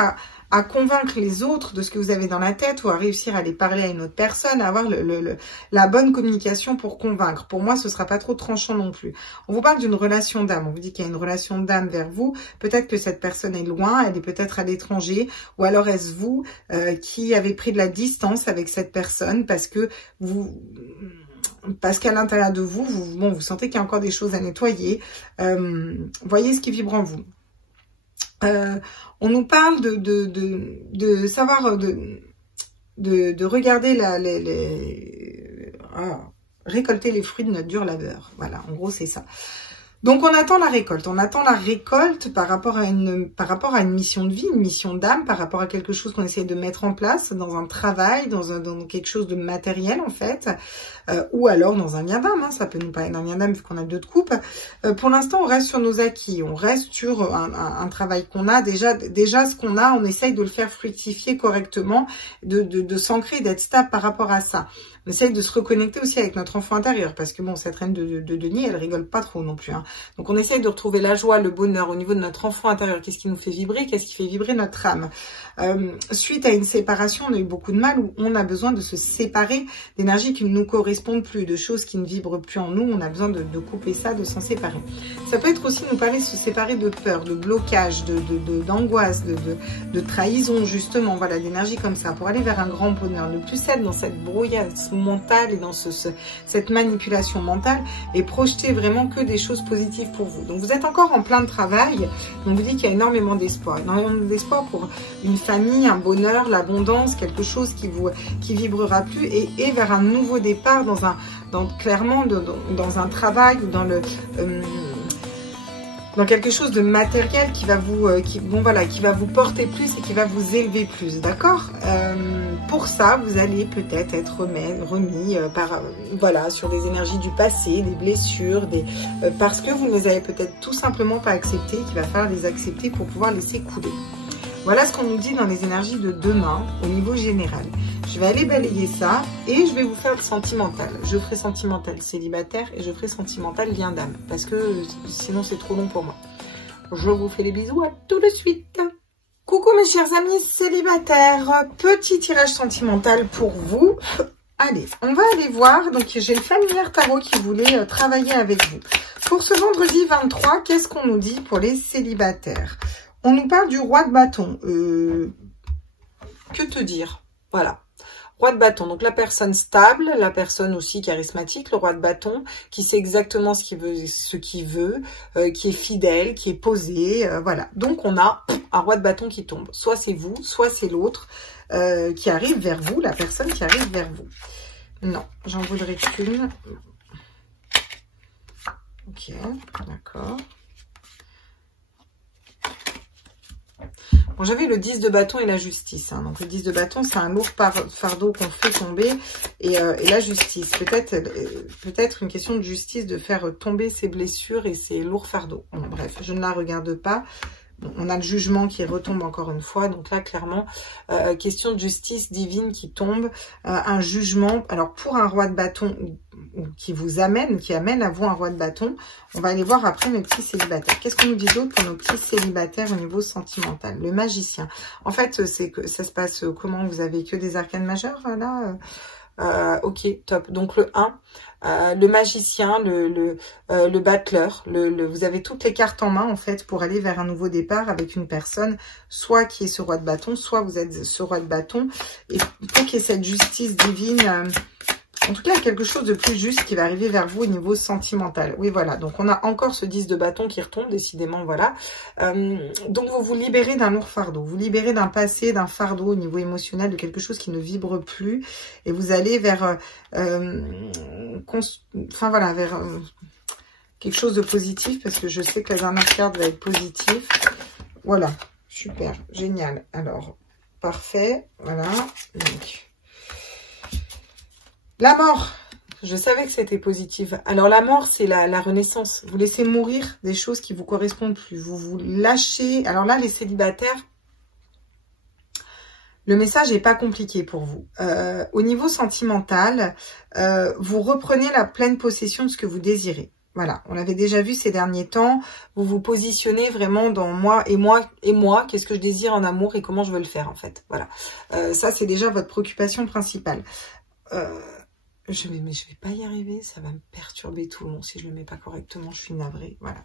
à convaincre les autres de ce que vous avez dans la tête ou à réussir à les parler à une autre personne, à avoir la bonne communication pour convaincre. Pour moi, ce sera pas trop tranchant non plus. On vous parle d'une relation d'âme. On vous dit qu'il y a une relation d'âme vers vous. Peut-être que cette personne est loin, elle est peut-être à l'étranger, ou alors est-ce vous qui avez pris de la distance avec cette personne parce qu'à l'intérieur de vous, vous sentez qu'il y a encore des choses à nettoyer. Voyez ce qui vibre en vous. On nous parle de savoir, de regarder récolter les fruits de notre dur labeur. Voilà, en gros, c'est ça. Donc, on attend la récolte. On attend la récolte par rapport à une mission de vie, une mission d'âme, par rapport à quelque chose qu'on essaie de mettre en place dans un travail, dans quelque chose de matériel, en fait, ou alors dans un lien d'âme. Hein, ça peut nous parler d'un lien d'âme vu qu'on a 2 de coupe. Pour l'instant, on reste sur nos acquis. On reste sur un travail qu'on a. Déjà, ce qu'on a, on essaye de le faire fructifier correctement, de s'ancrer, d'être stable par rapport à ça. On essaye de se reconnecter aussi avec notre enfant intérieur, parce que bon, cette reine de denier, elle rigole pas trop non plus. Hein. Donc on essaye de retrouver la joie, le bonheur au niveau de notre enfant intérieur. Qu'est-ce qui nous fait vibrer? Qu'est-ce qui fait vibrer notre âme? Suite à une séparation, on a eu beaucoup de mal, où on a besoin de se séparer d'énergies qui ne nous correspondent plus, de choses qui ne vibrent plus en nous. On a besoin de couper ça, de s'en séparer. Ça peut être aussi nous parler de se séparer de peur, de blocage, d'angoisse, de trahison, justement. Voilà, d'énergie comme ça, pour aller vers un grand bonheur. Ne plus être dans cette brouillasse mentale et dans cette manipulation mentale, et projeter vraiment que des choses positives pour vous. Donc vous êtes encore en plein de travail, on vous dit qu'il y a énormément d'espoir pour une famille, un bonheur, l'abondance, quelque chose qui vibrera plus, et vers un nouveau départ clairement dans un travail ou dans quelque chose de matériel qui va vous porter plus et qui va vous élever plus, d'accord? Pour ça, vous allez peut-être être remis sur des énergies du passé, des blessures, parce que vous ne les avez peut-être tout simplement pas acceptées, qu'il va falloir les accepter pour pouvoir laisser couler. Voilà ce qu'on nous dit dans les énergies de demain au niveau général. Je vais aller balayer ça et je vais vous faire le sentimental. Je ferai sentimental célibataire et je ferai sentimental lien d'âme, parce que sinon c'est trop long pour moi. Je vous fais des bisous, à tout de suite. Coucou mes chers amis célibataires, petit tirage sentimental pour vous. Allez, on va aller voir. Donc j'ai le familier tarot qui voulait travailler avec vous. Pour ce vendredi 23, qu'est-ce qu'on nous dit pour les célibataires? On nous parle du roi de bâton. Que te dire? Voilà. Roi de bâton, donc la personne stable, la personne aussi charismatique, le roi de bâton, qui sait exactement ce qu'il veut, qui est fidèle, qui est posé, voilà. Donc on a un roi de bâton qui tombe. Soit c'est vous, soit c'est l'autre qui arrive vers vous, la personne qui arrive vers vous. Non, j'en voudrais qu'une. Ok, d'accord. Bon, j'avais le 10 de bâton et la justice. Hein. Donc, le 10 de bâton, c'est un lourd fardeau qu'on fait tomber. Et la justice. Peut-être une question de justice de faire tomber ses blessures et ses lourds fardeaux. Bon, bref, je ne la regarde pas. On a le jugement qui retombe encore une fois. Donc là, clairement, question de justice divine qui tombe. Un jugement. Alors, pour un roi de bâton qui vous amène, qui amène à vous un roi de bâton, on va aller voir après mes petits célibataires. Qu'est-ce qu'on nous dit d'autre pour nos petits célibataires au niveau sentimental? Le magicien. En fait, c'est que ça se passe comment? Vous avez que des arcanes majeures, là ok, top. Donc le 1, le magicien, le battleur, vous avez toutes les cartes en main en fait pour aller vers un nouveau départ avec une personne, soit qui est ce roi de bâton, soit vous êtes ce roi de bâton. Et il faut qu'il y ait cette justice divine. En tout cas, quelque chose de plus juste qui va arriver vers vous au niveau sentimental. Oui, voilà. Donc, on a encore ce 10 de bâton qui retombe, décidément, voilà. Donc, vous vous libérez d'un lourd fardeau. Vous libérez d'un passé, d'un fardeau au niveau émotionnel, de quelque chose qui ne vibre plus. Et vous allez vers... enfin, voilà, vers quelque chose de positif, parce que je sais que la dernière carte va être positive. Voilà. Super. Génial. Alors, parfait. Voilà. Donc... La mort, je savais que c'était positif. Alors la mort, c'est la renaissance. Vous laissez mourir des choses qui vous correspondent plus. Vous vous lâchez. Alors là, les célibataires, le message n'est pas compliqué pour vous. Au niveau sentimental, vous reprenez la pleine possession de ce que vous désirez. Voilà, on l'avait déjà vu ces derniers temps. Vous vous positionnez vraiment dans moi, qu'est-ce que je désire en amour et comment je veux le faire en fait. Voilà, ça c'est déjà votre préoccupation principale. Mais je vais pas y arriver, ça va me perturber tout le long si je le mets pas correctement, je suis navrée, voilà.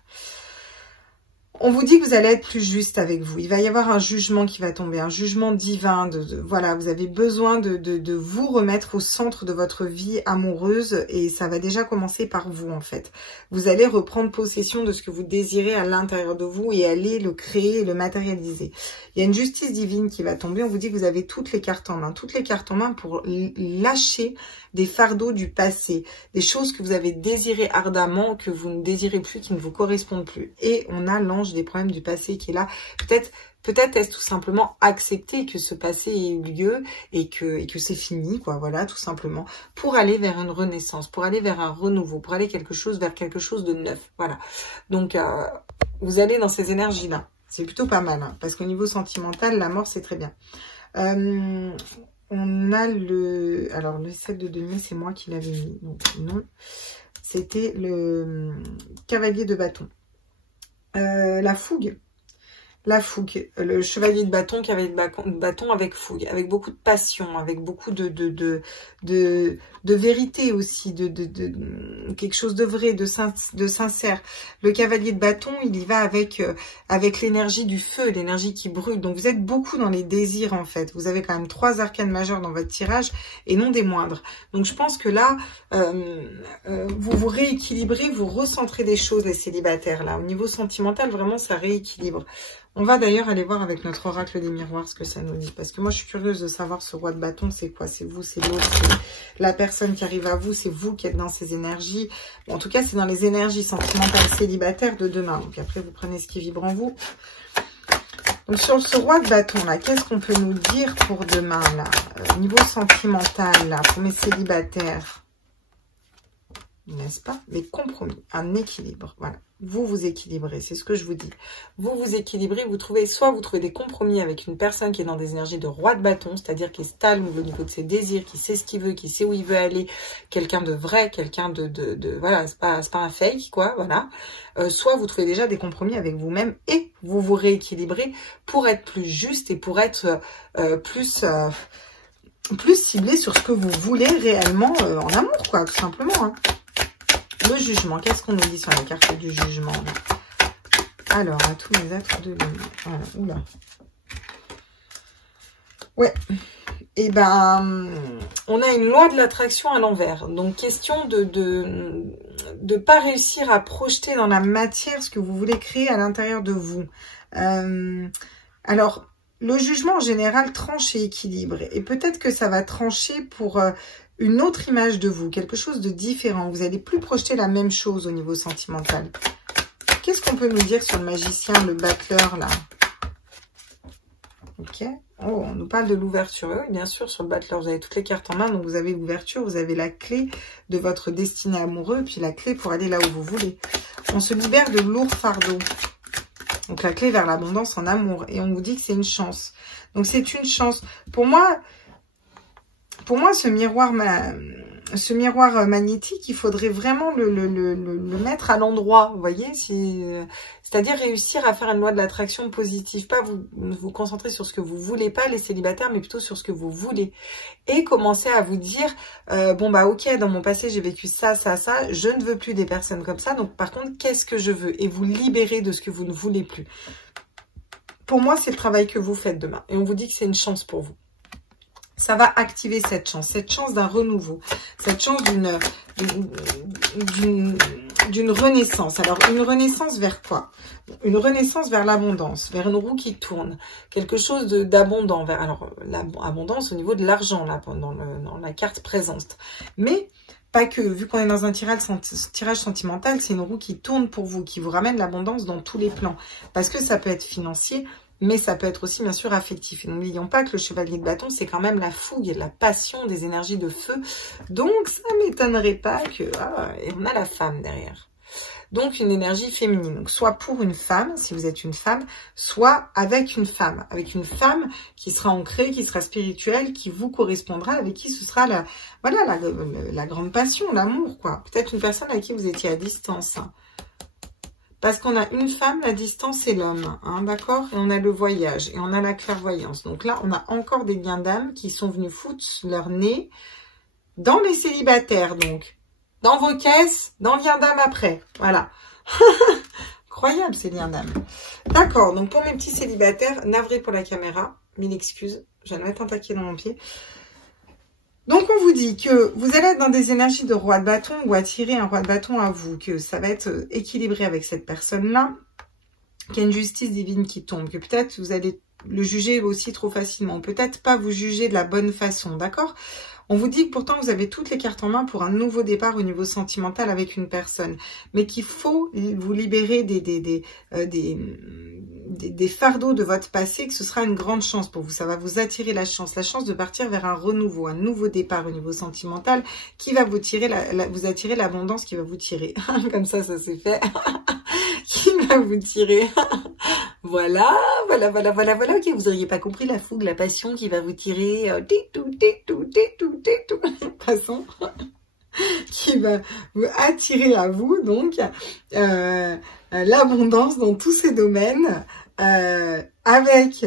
On vous dit que vous allez être plus juste avec vous. Il va y avoir un jugement qui va tomber, un jugement divin. Voilà, vous avez besoin de vous remettre au centre de votre vie amoureuse et ça va déjà commencer par vous en fait. Vous allez reprendre possession de ce que vous désirez à l'intérieur de vous et aller le créer et le matérialiser. Il y a une justice divine qui va tomber. On vous dit que vous avez toutes les cartes en main. Toutes les cartes en main pour lâcher des fardeaux du passé. Des choses que vous avez désirées ardemment, que vous ne désirez plus, qui ne vous correspondent plus. Et on a l'ange des problèmes du passé qui est là. Peut-être est-ce tout simplement accepter que ce passé ait eu lieu et que c'est fini, quoi, voilà, tout simplement, pour aller vers une renaissance, pour aller vers un renouveau, pour aller vers quelque chose de neuf, voilà. Donc, vous allez dans ces énergies-là. C'est plutôt pas mal, hein, parce qu'au niveau sentimental, la mort, c'est très bien. On a alors le 7 de denier, c'est moi qui l'avais mis, donc non. C'était le cavalier de bâton. La fougue. La fougue, le chevalier de bâton, cavalier de bâton avec fougue, avec beaucoup de passion, avec beaucoup de vérité aussi, de quelque chose de vrai, de sincère. Le cavalier de bâton, il y va avec l'énergie du feu, l'énergie qui brûle. Donc vous êtes beaucoup dans les désirs en fait. Vous avez quand même 3 arcanes majeures dans votre tirage et non des moindres. Donc je pense que là, vous vous rééquilibrez, vous recentrez des choses les célibataires là. Au niveau sentimental, vraiment ça rééquilibre. On va d'ailleurs aller voir avec notre oracle des miroirs ce que ça nous dit. Parce que moi, je suis curieuse de savoir ce roi de bâton, c'est quoi? C'est vous, c'est l'autre, c'est la personne qui arrive à vous, c'est vous qui êtes dans ces énergies. Bon, en tout cas, c'est dans les énergies sentimentales célibataires de demain. Donc après, vous prenez ce qui vibre en vous. Donc sur ce roi de bâton, là, qu'est-ce qu'on peut nous dire pour demain, là? Niveau sentimental, là, pour mes célibataires. N'est-ce pas? Les compromis, un équilibre, voilà. Vous vous équilibrez, c'est ce que je vous dis. Vous vous équilibrez, vous trouvez des compromis avec une personne qui est dans des énergies de roi de bâton, c'est-à-dire qui est stable au niveau de ses désirs, qui sait ce qu'il veut, qui sait où il veut aller, quelqu'un de vrai, quelqu'un de voilà, c'est pas un fake, quoi, voilà. Soit vous trouvez déjà des compromis avec vous-même et vous vous rééquilibrez pour être plus juste et pour être plus ciblé sur ce que vous voulez réellement en amour, quoi, tout simplement, hein. Le jugement, qu'est-ce qu'on nous dit sur la carte du jugement là? Alors, à tous les êtres de lumière. Voilà, oula. Ouais. Et ben, on a une loi de l'attraction à l'envers. Donc, question de pas réussir à projeter dans la matière ce que vous voulez créer à l'intérieur de vous. Alors, le jugement en général tranche et équilibre. Et peut-être que ça va trancher pour une autre image de vous, quelque chose de différent. Vous n'allez plus projeter la même chose au niveau sentimental. Qu'est-ce qu'on peut nous dire sur le magicien, le battleur, là? Ok. Oh, on nous parle de l'ouverture. Oui, bien sûr, sur le battleur, vous avez toutes les cartes en main. Donc, vous avez l'ouverture, vous avez la clé de votre destinée amoureuse, puis la clé pour aller là où vous voulez. On se libère de lourds fardeaux. Donc la clé vers l'abondance en amour. Et on vous dit que c'est une chance. Donc c'est une chance. Pour moi, ce miroir magnétique, il faudrait vraiment le mettre à l'endroit, vous voyez, c'est-à-dire réussir à faire une loi de l'attraction positive, pas vous concentrer sur ce que vous voulez pas, les célibataires, mais plutôt sur ce que vous voulez, et commencer à vous dire, bon bah ok, dans mon passé j'ai vécu ça, je ne veux plus des personnes comme ça, donc par contre, qu'est-ce que je veux? Et vous libérer de ce que vous ne voulez plus. Pour moi, c'est le travail que vous faites demain, et on vous dit que c'est une chance pour vous. Ça va activer cette chance d'un renouveau, cette chance d'une renaissance. Alors, une renaissance vers quoi? Une renaissance vers l'abondance, vers une roue qui tourne, quelque chose d'abondant. Alors, l'abondance au niveau de l'argent, là, dans la carte présente. Mais pas que, vu qu'on est dans un tirage sentimental, c'est une roue qui tourne pour vous, qui vous ramène l'abondance dans tous les plans. Parce que ça peut être financier, mais ça peut être aussi, bien sûr, affectif. Et n'oublions pas que le chevalier de bâton, c'est quand même la fougue, la passion, des énergies de feu. Donc, ça ne m'étonnerait pas que... et on a la femme derrière. Donc, une énergie féminine. Donc, soit pour une femme, si vous êtes une femme, soit avec une femme. Avec une femme qui sera ancrée, qui sera spirituelle, qui vous correspondra, avec qui ce sera la grande passion, l'amour, quoi. Peut-être une personne avec qui vous étiez à distance, hein. Parce qu'on a une femme, la distance et l'homme, hein, d'accord? Et on a le voyage, et on a la clairvoyance. Donc là, on a encore des liens d'âme qui sont venus foutre leur nez dans les célibataires, donc. Dans vos caisses, dans lien d'âme après. Voilà. Incroyable, ces liens d'âme. D'accord, donc pour mes petits célibataires, navré pour la caméra, mille excuses. Je viens de mettre un taquet dans mon pied. Donc, on vous dit que vous allez être dans des énergies de roi de bâton ou attirer un roi de bâton à vous, que ça va être équilibré avec cette personne-là, qu'il y a une justice divine qui tombe, que peut-être vous allez le juger aussi trop facilement, peut-être pas vous juger de la bonne façon, d'accord? On vous dit que pourtant vous avez toutes les cartes en main pour un nouveau départ au niveau sentimental avec une personne, mais qu'il faut vous libérer des fardeaux de votre passé, que ce sera une grande chance pour vous. Ça va vous attirer la chance de partir vers un renouveau, un nouveau départ au niveau sentimental qui va vous tirer vous attirer l'abondance, qui va vous tirer. Comme ça c'est fait. Qui va vous tirer. Voilà. Ok, vous n'auriez pas compris la fougue, la passion qui va vous tirer. Passons. Qui va vous attirer à vous, donc, l'abondance dans tous ces domaines, avec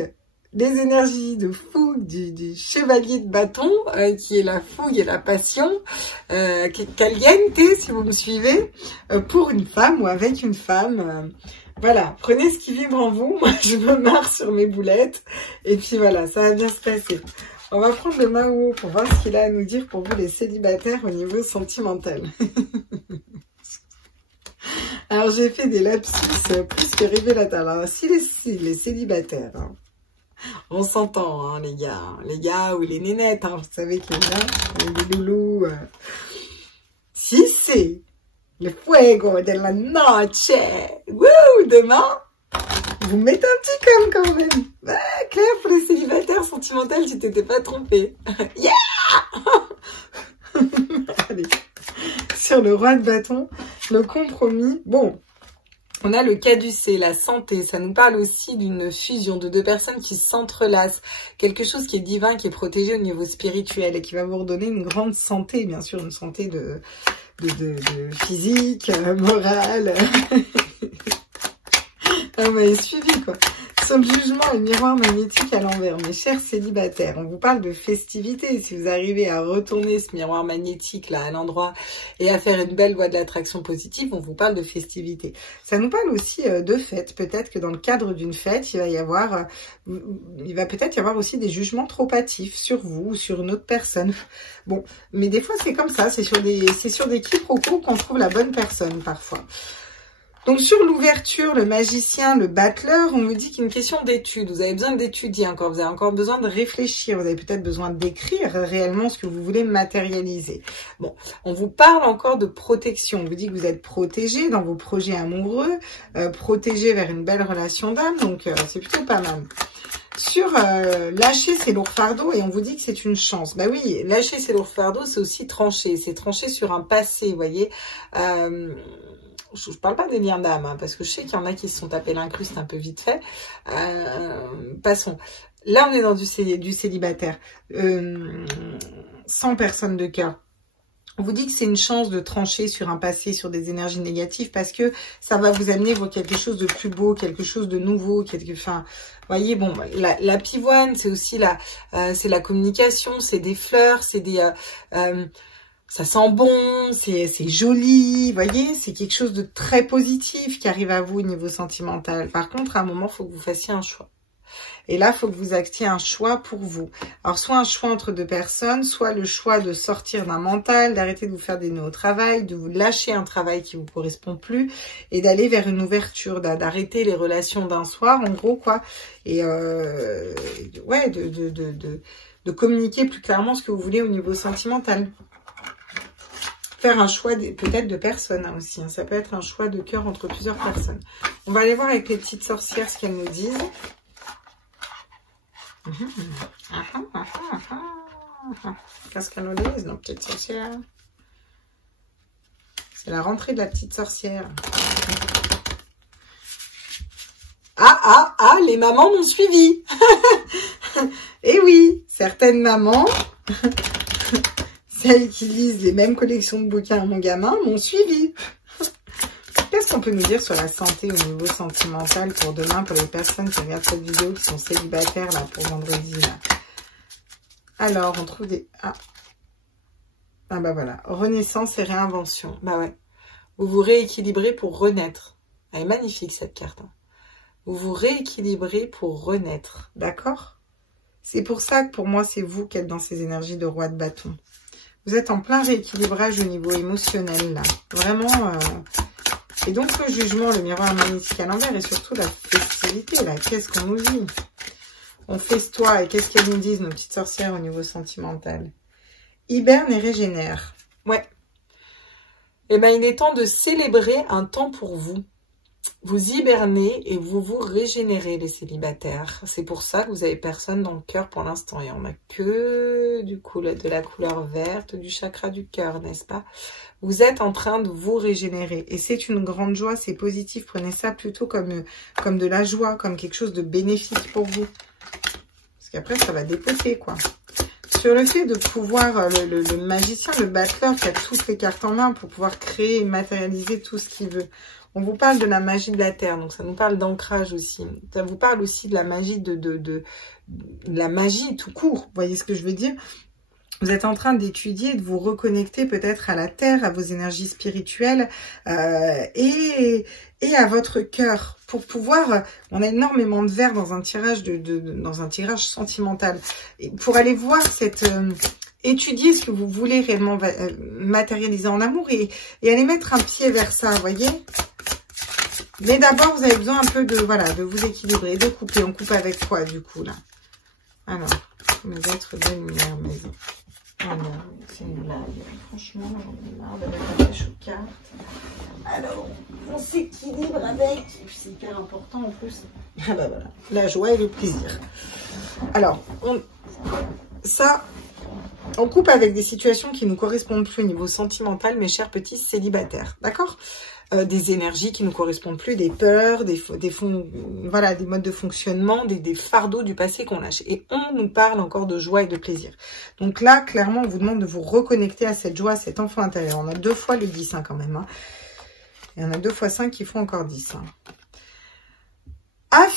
des énergies de fougue du chevalier de bâton, qui est la fougue et la passion, caliente, si vous me suivez, pour une femme ou avec une femme. Voilà, prenez ce qui vibre en vous. Moi, je me marre sur mes boulettes. Et puis voilà, ça va bien se passer. On va prendre le Mao pour voir ce qu'il a à nous dire pour vous, les célibataires, au niveau sentimental. Alors, j'ai fait des lapsus plus que révélateurs. Alors, si les célibataires, hein, on s'entend, hein, les gars ou les nénettes, hein, vous savez qu'il y en a, les loulous. Si c'est le fuego de la noche, wouh, demain, vous mettez un petit com quand même. Ah, Claire, pour les célibataires sentimentaux, tu t'étais pas trompée. Yeah. Allez. Sur le roi de bâton, le compromis. Bon, on a le caducée, la santé. Ça nous parle aussi d'une fusion de deux personnes qui s'entrelacent. Quelque chose qui est divin, qui est protégé au niveau spirituel et qui va vous redonner une grande santé, bien sûr, une santé de physique, morale. Ah, vous m'avez suivi, quoi. Sur le jugement et le miroir magnétique à l'envers, mes chers célibataires, on vous parle de festivité. Si vous arrivez à retourner ce miroir magnétique là à l'endroit et à faire une belle loi de l'attraction positive, on vous parle de festivité. Ça nous parle aussi de fête. Peut-être que dans le cadre d'une fête, il va peut-être y avoir aussi des jugements trop hâtifs sur vous ou sur une autre personne. Bon, mais des fois c'est comme ça, c'est sur des quiproquos qu'on trouve la bonne personne parfois. Donc, sur l'ouverture, le magicien, le battleur, on me dit qu'il y a une question d'étude. Vous avez besoin d'étudier encore. Vous avez encore besoin de réfléchir. Vous avez peut-être besoin d'écrire réellement ce que vous voulez matérialiser. Bon, on vous parle encore de protection. On vous dit que vous êtes protégé dans vos projets amoureux, protégé vers une belle relation d'âme. Donc, c'est plutôt pas mal. Sur lâcher ses lourds fardeaux, et on vous dit que c'est une chance. Bah oui, lâcher ses lourds fardeaux, c'est aussi trancher. C'est trancher sur un passé, vous voyez. je parle pas des liens d'âme, hein, parce que je sais qu'il y en a qui se sont tapés l'incruste un peu vite fait. Passons. Là, on est dans du célibataire. Sans personne de cœur. On vous dit que c'est une chance de trancher sur un passé, sur des énergies négatives, parce que ça va vous amener vers quelque chose de plus beau, quelque chose de nouveau, enfin, voyez, bon, la pivoine, c'est aussi c'est la communication, c'est des fleurs, c'est des, ça sent bon, c'est joli, voyez, c'est quelque chose de très positif qui arrive à vous au niveau sentimental. Par contre, à un moment, il faut que vous fassiez un choix. Et là, il faut que vous actiez un choix pour vous. Alors, soit un choix entre deux personnes, soit le choix de sortir d'un mental, d'arrêter de vous faire des nœuds au travail, de vous lâcher un travail qui vous correspond plus et d'aller vers une ouverture, d'arrêter les relations d'un soir, en gros, quoi. Et ouais, de communiquer plus clairement ce que vous voulez au niveau sentimental. Faire un choix peut-être de personnes hein, aussi. Hein. Ça peut être un choix de cœur entre plusieurs personnes. On va aller voir avec les petites sorcières ce qu'elles nous disent. Qu'est-ce qu'elle nous dit, nos petites sorcières? C'est la rentrée de la petite sorcière. Les mamans m'ont suivi. Et oui, certaines mamans, celles qui lisent les mêmes collections de bouquins à mon gamin, m'ont suivi. Qu'est-ce qu'on peut nous dire sur la santé au niveau sentimental pour demain, pour les personnes qui regardent cette vidéo, qui sont célibataires là pour vendredi là? Alors, on trouve des... Ah bah voilà, renaissance et réinvention. Bah ouais, vous vous rééquilibrez pour renaître. Elle est magnifique cette carte. Hein. Vous vous rééquilibrez pour renaître, d'accord? C'est pour ça que pour moi, c'est vous qui êtes dans ces énergies de roi de bâton. Vous êtes en plein rééquilibrage au niveau émotionnel là. Vraiment... Et donc, le jugement, le miroir magnétique à l'envers et surtout la festivité, là, qu'est-ce qu'on nous dit? On festoie et qu'est-ce qu'elles nous disent, nos petites sorcières, au niveau sentimental? Hiberne et régénère. Ouais. Eh bien, il est temps de célébrer un temps pour vous. Vous hibernez et vous vous régénérez, les célibataires. C'est pour ça que vous avez personne dans le cœur pour l'instant. Et on n'a que de la couleur verte du chakra du cœur, n'est-ce pas? Vous êtes en train de vous régénérer. Et c'est une grande joie, c'est positif. Prenez ça plutôt comme de la joie, comme quelque chose de bénéfique pour vous. Parce qu'après, ça va dépoter, quoi. Sur le fait de pouvoir, le magicien, le battleur qui a toutes les cartes en main pour pouvoir créer et matérialiser tout ce qu'il veut. On vous parle de la magie de la Terre, donc ça nous parle d'ancrage aussi. Ça vous parle aussi de la magie de la magie tout court. Vous voyez ce que je veux dire? Vous êtes en train d'étudier, de vous reconnecter peut-être à la Terre, à vos énergies spirituelles et à votre cœur pour pouvoir. On a énormément de verre dans un tirage dans un tirage sentimental et pour aller voir étudier ce que vous voulez réellement matérialiser en amour et aller mettre un pied vers ça, vous voyez. Mais d'abord, vous avez besoin un peu de vous équilibrer, de couper. On coupe avec quoi, du coup, là? Alors, mes êtres de lumière, maison. Alors, c'est une blague. Franchement, j'en ai marre de mettre un pêche aux cartes. Alors, on s'équilibre avec. Et puis, c'est hyper important, en plus. Ah bah voilà, la joie et le plaisir. Alors, on coupe avec des situations qui ne nous correspondent plus au niveau sentimental, mes chers petits célibataires. D'accord? Des énergies qui ne nous correspondent plus, des peurs, des modes de fonctionnement, des fardeaux du passé qu'on lâche. Et on nous parle encore de joie et de plaisir. Donc là, clairement, on vous demande de vous reconnecter à cette joie, à cet enfant intérieur. On a 2 fois le 10 hein, quand même. Hein. Et on a 2 fois 5 qui font encore 10. Hein.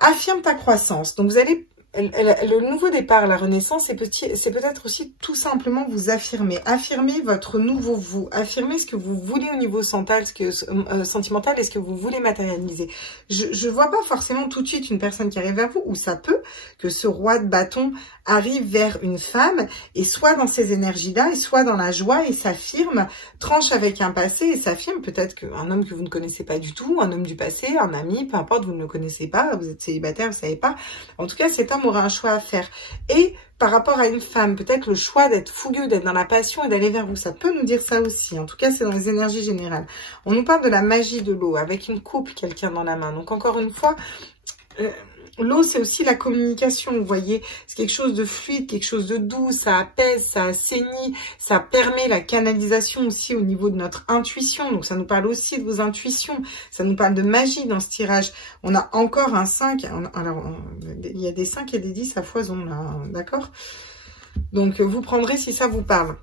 Affirme ta croissance. Donc vous allez... Le nouveau départ, la renaissance, c'est peut-être aussi tout simplement vous affirmer. Affirmer votre nouveau vous. Affirmer ce que vous voulez au niveau sentimental et ce que vous voulez matérialiser. Je vois pas forcément tout de suite une personne qui arrive vers vous, ou ça peut que ce roi de bâton arrive vers une femme et soit dans ces énergies-là et soit dans la joie et s'affirme, tranche avec un passé et s'affirme. Peut-être qu'un homme que vous ne connaissez pas du tout, un homme du passé, un ami, peu importe, vous ne le connaissez pas, vous êtes célibataire, vous savez pas. En tout cas, cet homme aura un choix à faire. Et par rapport à une femme, peut-être le choix d'être fougueux, d'être dans la passion et d'aller vers vous. Ça peut nous dire ça aussi. En tout cas, c'est dans les énergies générales. On nous parle de la magie de l'eau avec une coupe, quelqu'un dans la main. Donc encore une fois, L'eau, c'est aussi la communication, vous voyez. C'est quelque chose de fluide, quelque chose de doux, ça apaise, ça assainit, ça permet la canalisation aussi au niveau de notre intuition. Donc, ça nous parle aussi de vos intuitions. Ça nous parle de magie dans ce tirage. On a encore un 5. Alors, il y a des 5 et des 10 à foison, là, d'accord? Donc, vous prendrez si ça vous parle.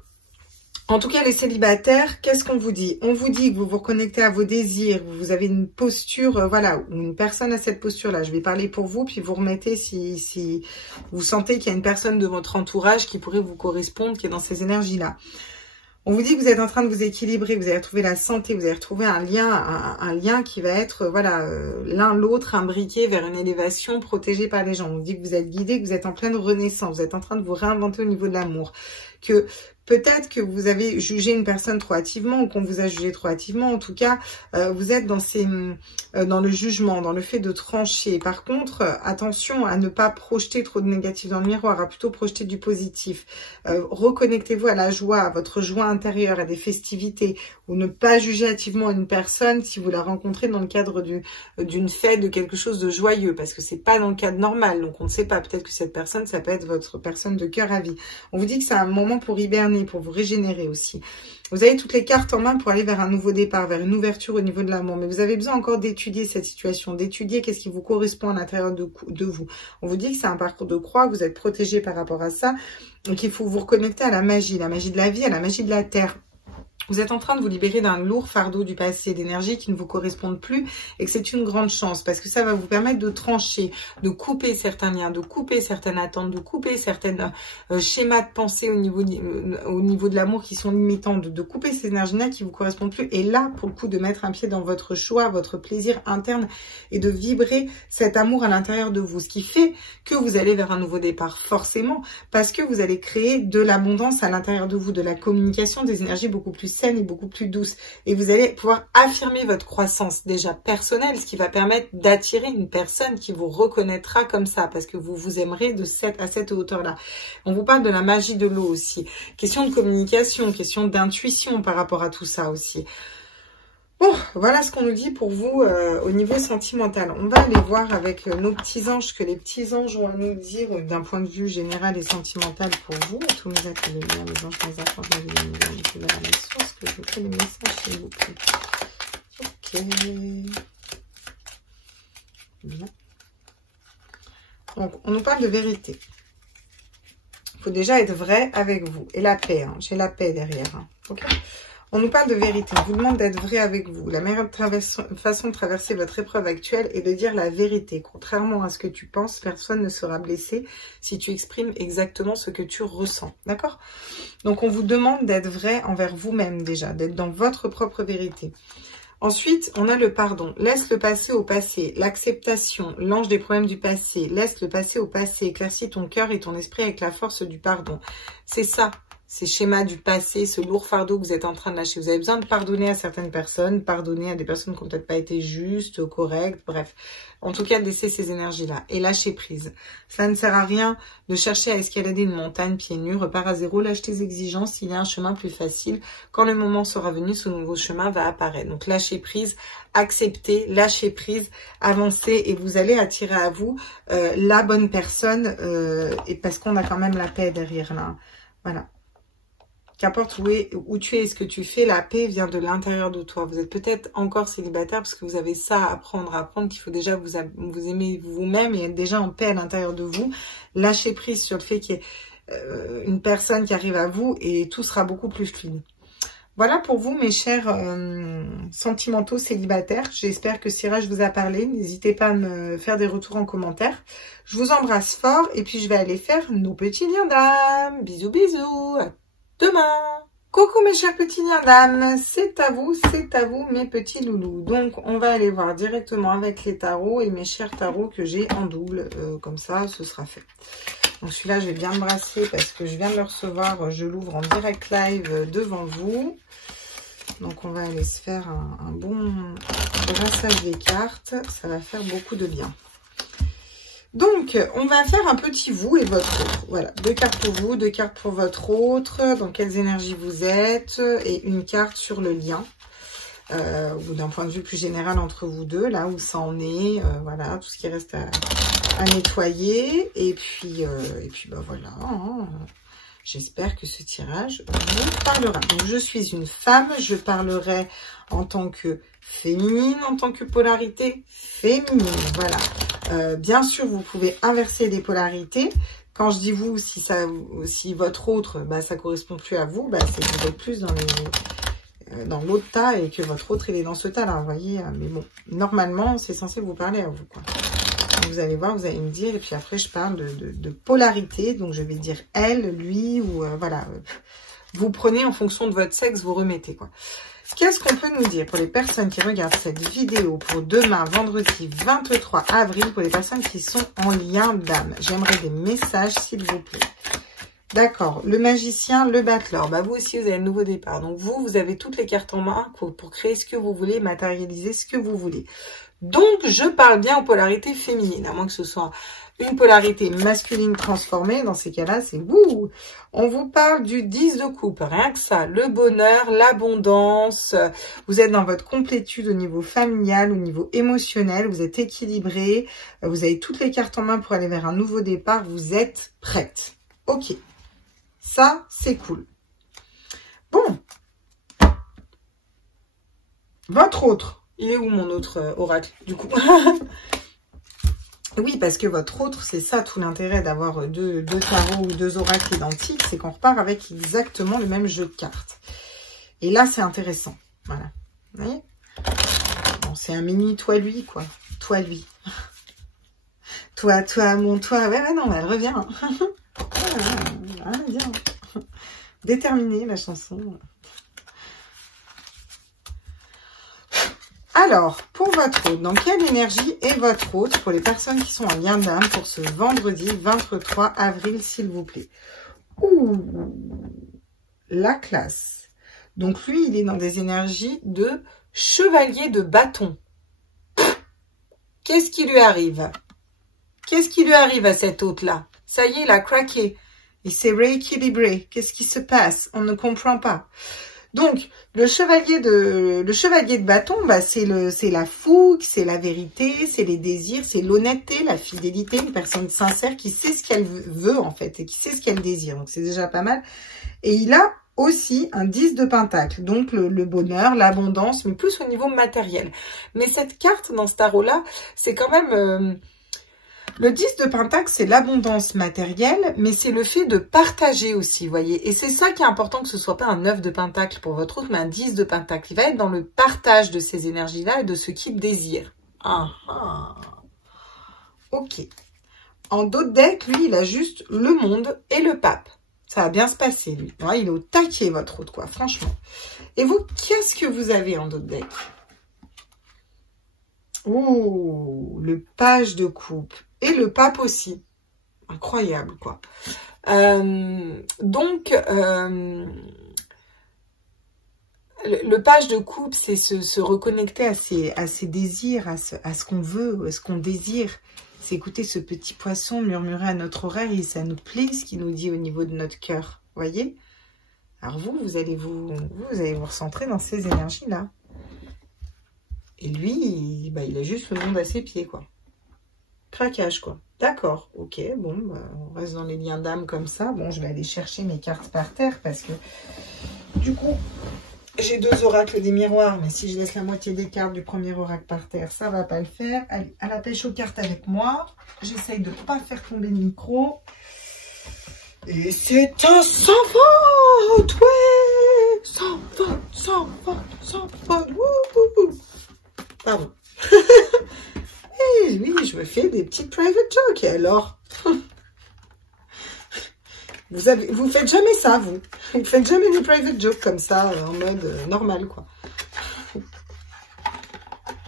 En tout cas, les célibataires, qu'est-ce qu'on vous dit? On vous dit que vous vous reconnectez à vos désirs, vous avez une posture, voilà, ou une personne a cette posture-là. Je vais parler pour vous, puis vous remettez si vous sentez qu'il y a une personne de votre entourage qui pourrait vous correspondre, qui est dans ces énergies-là. On vous dit que vous êtes en train de vous équilibrer, vous allez retrouver la santé, vous allez retrouver un lien qui va être, voilà, l'un l'autre imbriqué vers une élévation protégée par les gens. On vous dit que vous êtes guidé, que vous êtes en pleine renaissance, vous êtes en train de vous réinventer au niveau de l'amour, que peut-être que vous avez jugé une personne trop hâtivement ou qu'on vous a jugé trop hâtivement. En tout cas, vous êtes dans le jugement, dans le fait de trancher. Par contre, attention à ne pas projeter trop de négatif dans le miroir, à plutôt projeter du positif. Reconnectez-vous à la joie, à votre joie intérieure, à des festivités, ou ne pas juger hâtivement une personne si vous la rencontrez dans le cadre d'une fête, de quelque chose de joyeux, parce que c'est pas dans le cadre normal. Donc, on ne sait pas. Peut-être que cette personne, ça peut être votre personne de cœur à vie. On vous dit que c'est un moment pour hiberner, pour vous régénérer aussi. Vous avez toutes les cartes en main pour aller vers un nouveau départ, vers une ouverture au niveau de l'amour. Mais vous avez besoin encore d'étudier cette situation, d'étudier qu'est-ce qui vous correspond à l'intérieur de vous. On vous dit que c'est un parcours de croix, que vous êtes protégé par rapport à ça. Donc, il faut vous reconnecter à la magie de la vie, à la magie de la terre. Vous êtes en train de vous libérer d'un lourd fardeau du passé, d'énergie qui ne vous correspondent plus et que c'est une grande chance parce que ça va vous permettre de trancher, de couper certains liens, de couper certaines attentes, de couper certains schémas de pensée au niveau de l'amour qui sont limitants, de couper ces énergies-là qui vous correspondent plus et là, pour le coup, de mettre un pied dans votre choix, votre plaisir interne et de vibrer cet amour à l'intérieur de vous. Ce qui fait que vous allez vers un nouveau départ forcément parce que vous allez créer de l'abondance à l'intérieur de vous, de la communication, des énergies beaucoup plus saine et beaucoup plus douce. Et vous allez pouvoir affirmer votre croissance déjà personnelle, ce qui va permettre d'attirer une personne qui vous reconnaîtra comme ça, parce que vous vous aimerez à cette hauteur-là. On vous parle de la magie de l'eau aussi. Question de communication, question d'intuition par rapport à tout ça aussi. Bon, voilà ce qu'on nous dit pour vous au niveau sentimental. On va aller voir avec nos petits anges, que les petits anges vont nous dire d'un point de vue général et sentimental pour vous. Tous mes actes de lumière, les anges, les apports, les lumières, les sources, que je vous fais les messages, s'il vous plaît. Ok. Bien. Donc, on nous parle de vérité. Il faut déjà être vrai avec vous. Et la paix, hein. J'ai la paix derrière. Hein. Ok. On nous parle de vérité, on vous demande d'être vrai avec vous. La meilleure façon de traverser votre épreuve actuelle est de dire la vérité. Contrairement à ce que tu penses, personne ne sera blessé si tu exprimes exactement ce que tu ressens. D'accord? Donc, on vous demande d'être vrai envers vous-même déjà, d'être dans votre propre vérité. Ensuite, on a le pardon. Laisse le passé au passé. L'acceptation, l'ange des problèmes du passé. Laisse le passé au passé. Éclaircis ton cœur et ton esprit avec la force du pardon. C'est ça. Ces schémas du passé, ce lourd fardeau que vous êtes en train de lâcher. Vous avez besoin de pardonner à certaines personnes, pardonner à des personnes qui n'ont peut-être pas été justes, correctes, bref. En tout cas, laissez ces énergies-là et lâchez prise. Cela ne sert à rien de chercher à escalader une montagne pieds nus. Repars à zéro, lâche tes exigences. Il y a un chemin plus facile. Quand le moment sera venu, ce nouveau chemin va apparaître. Donc, lâchez prise, acceptez, lâchez prise, avancez et vous allez attirer à vous la bonne personne et parce qu'on a quand même la paix derrière là. Voilà. Qu'importe où tu es et ce que tu fais, la paix vient de l'intérieur de toi. Vous êtes peut-être encore célibataire parce que vous avez ça à apprendre qu'il faut déjà vous aimer vous-même et être déjà en paix à l'intérieur de vous. Lâchez prise sur le fait qu'il y ait une personne qui arrive à vous et tout sera beaucoup plus fluide. Voilà pour vous, mes chers sentimentaux célibataires. J'espère que ce tirage vous a parlé. N'hésitez pas à me faire des retours en commentaire. Je vous embrasse fort et puis je vais aller faire nos petits liens d'âme. Bisous, bisous. À demain. Coucou mes chers petits liens d'âme, c'est à vous mes petits loulous. Donc on va aller voir directement avec les tarots et mes chers tarots que j'ai en double, comme ça ce sera fait. Donc celui-là je vais bien le brasser parce que je viens de le recevoir, je l'ouvre en direct live devant vous. Donc on va aller se faire un bon brassage des cartes, ça va faire beaucoup de bien. Donc, on va faire un petit vous et votre autre. Voilà, 2 cartes pour vous, 2 cartes pour votre autre, dans quelles énergies vous êtes, et une carte sur le lien, ou d'un point de vue plus général entre vous deux, là où ça en est, voilà, tout ce qui reste à nettoyer. Et puis bah voilà. Hein. J'espère que ce tirage vous parlera. Donc, je suis une femme. Je parlerai en tant que féminine, en tant que polarité féminine. Voilà. Bien sûr, vous pouvez inverser les polarités. Quand je dis vous, si votre autre, bah, ça correspond plus à vous, bah, c'est que vous êtes plus dans l'autre tas et que votre autre, il est dans ce tas-là, vous voyez. Mais bon, normalement, c'est censé vous parler à vous, quoi. Donc, vous allez voir, vous allez me dire, et puis après, je parle de polarité. Donc, je vais dire elle, lui, ou voilà. Vous prenez en fonction de votre sexe, vous remettez, quoi. Qu'est-ce qu'on peut nous dire pour les personnes qui regardent cette vidéo pour demain, vendredi 23 avril, pour les personnes qui sont en lien d'âme? J'aimerais des messages, s'il vous plaît. D'accord. Le magicien, le battleur. Bah, vous aussi, vous avez un nouveau départ. Donc, vous avez toutes les cartes en main pour créer ce que vous voulez, matérialiser ce que vous voulez. Donc, je parle bien aux polarités féminines, à moins que ce soit une polarité masculine transformée. Dans ces cas-là, c'est wouh. On vous parle du 10 de coupe, rien que ça. Le bonheur, l'abondance. Vous êtes dans votre complétude au niveau familial, au niveau émotionnel. Vous êtes équilibré. Vous avez toutes les cartes en main pour aller vers un nouveau départ. Vous êtes prête. Ok. Ça, c'est cool. Bon. Votre autre. Il est où mon autre oracle, du coup? Oui, parce que votre autre, c'est ça tout l'intérêt d'avoir deux tarots ou deux oracles identiques, c'est qu'on repart avec exactement le même jeu de cartes. Et là, c'est intéressant. Voilà. Vous voyez? Bon, c'est un mini toi-lui, quoi. Toi-lui. Toi, mon toi. Ouais, non, mais elle revient. Ah, bien. Déterminée, la chanson. Alors, pour votre hôte, dans quelle énergie est votre hôte pour les personnes qui sont en lien d'âme pour ce vendredi 23 avril, s'il vous plaît? Ouh, la classe. Donc, lui, il est dans des énergies de chevalier de bâton. Qu'est-ce qui lui arrive? Qu'est-ce qui lui arrive à cet hôte-là? Ça y est, il a craqué. Il s'est rééquilibré. Qu'est-ce qui se passe? On ne comprend pas. Donc, le chevalier de bâton, bah, c'est la fougue, c'est la vérité, c'est les désirs, c'est l'honnêteté, la fidélité, une personne sincère qui sait ce qu'elle veut, en fait, et qui sait ce qu'elle désire. Donc, c'est déjà pas mal. Et il a aussi un 10 de pentacle, donc le bonheur, l'abondance, mais plus au niveau matériel. Mais cette carte, dans ce tarot-là, c'est quand même... Le 10 de pentacle, c'est l'abondance matérielle, mais c'est le fait de partager aussi, vous voyez. Et c'est ça qui est important, que ce ne soit pas un 9 de pentacle pour votre autre, mais un 10 de pentacle. Il va être dans le partage de ces énergies-là et de ce qu'il désire. Ah, ah. Ok. En d'autres decks, lui, il a juste le monde et le pape. Ça va bien se passer, lui. Ouais, il est au taquet, votre autre, quoi, franchement. Et vous, qu'est-ce que vous avez en d'autres decks? Oh, le page de coupe. Et le pape aussi. Incroyable, quoi. Le page de coupe, c'est se reconnecter à ses désirs, à ce qu'on veut, à ce qu'on désire. C'est écouter ce petit poisson murmurer à notre oreille et ça nous plaît ce qu'il nous dit au niveau de notre cœur. Voyez? Alors vous allez vous recentrer dans ces énergies-là. Et lui, il a juste le monde à ses pieds, quoi. Craquage, quoi. D'accord, ok, bon, bah, on reste dans les liens d'âme comme ça. Bon, je vais aller chercher mes cartes par terre parce que, du coup, j'ai deux oracles des miroirs. Mais si je laisse la moitié des cartes du premier oracle par terre, ça va pas le faire. Allez, à la pêche aux cartes avec moi. J'essaye de ne pas faire tomber le micro. Et c'est un sans faute, ouais. Sans faute, sans faute, sans faute. Wouhou. Pardon. Et oui, je me fais des petites private jokes. Et alors, vous faites jamais ça, vous. Vous faites jamais des private jokes comme ça, en mode normal, quoi.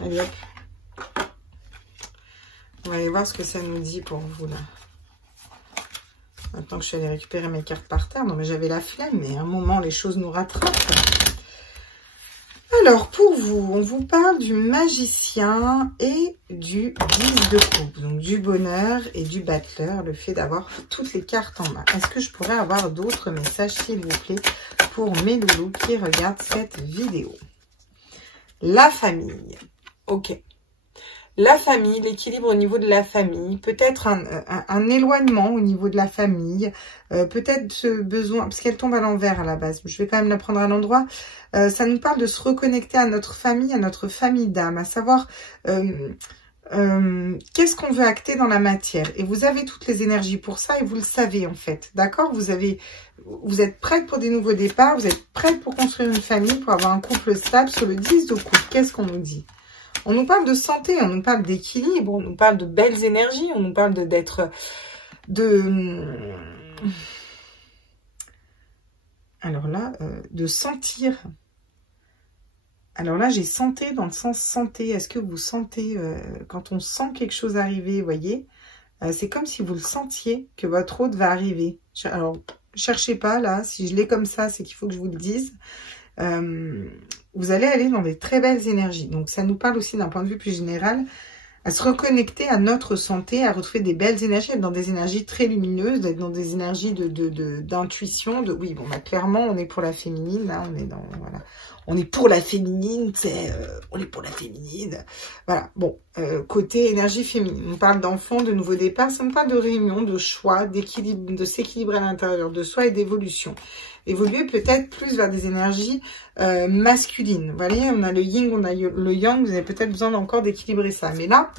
Allez, hop. On va aller voir ce que ça nous dit pour vous, là. Maintenant que je suis allée récupérer mes cartes par terre. Non, mais j'avais la flemme, mais à un moment, les choses nous rattrapent. Alors, pour vous, on vous parle du magicien et du 10 de coupe. Donc, du bonheur et du battleur, le fait d'avoir toutes les cartes en main. Est-ce que je pourrais avoir d'autres messages, s'il vous plaît, pour mes loulous qui regardent cette vidéo? La famille. Ok. la famille, l'équilibre au niveau de la famille, peut-être un éloignement au niveau de la famille, peut-être ce besoin, parce qu'elle tombe à l'envers à la base, je vais quand même la prendre à l'endroit, ça nous parle de se reconnecter à notre famille d'âme, à savoir qu'est-ce qu'on veut acter dans la matière. Et vous avez toutes les énergies pour ça et vous le savez en fait, d'accord? Vous êtes prête pour des nouveaux départs, vous êtes prête pour construire une famille, pour avoir un couple stable. Sur le 10 de coupe, qu'est-ce qu'on nous dit? On nous parle de santé, on nous parle d'équilibre, on nous parle de belles énergies, on nous parle alors là, de sentir. Alors là, j'ai santé dans le sens santé. Est-ce que vous sentez, quand on sent quelque chose arriver, vous voyez, c'est comme si vous le sentiez que votre hôte va arriver. Alors, cherchez pas là, si je l'ai comme ça, c'est qu'il faut que je vous le dise. Vous allez aller dans des très belles énergies. Donc, ça nous parle aussi d'un point de vue plus général, à se reconnecter à notre santé, à retrouver des belles énergies, être dans des énergies très lumineuses, d'être dans des énergies d'intuition. Oui, bon, bah, clairement, on est pour la féminine, là, on est dans, voilà. On est pour la féminine, on est pour la féminine. Voilà, bon, côté énergie féminine. On parle d'enfants, de nouveaux départs, ça me parle de réunion, de choix, d'équilibre, de s'équilibrer à l'intérieur de soi et d'évolution. Évoluer peut-être plus vers des énergies masculines. Vous voyez, on a le yin, on a le yang, vous avez peut-être besoin encore d'équilibrer ça. Mais là,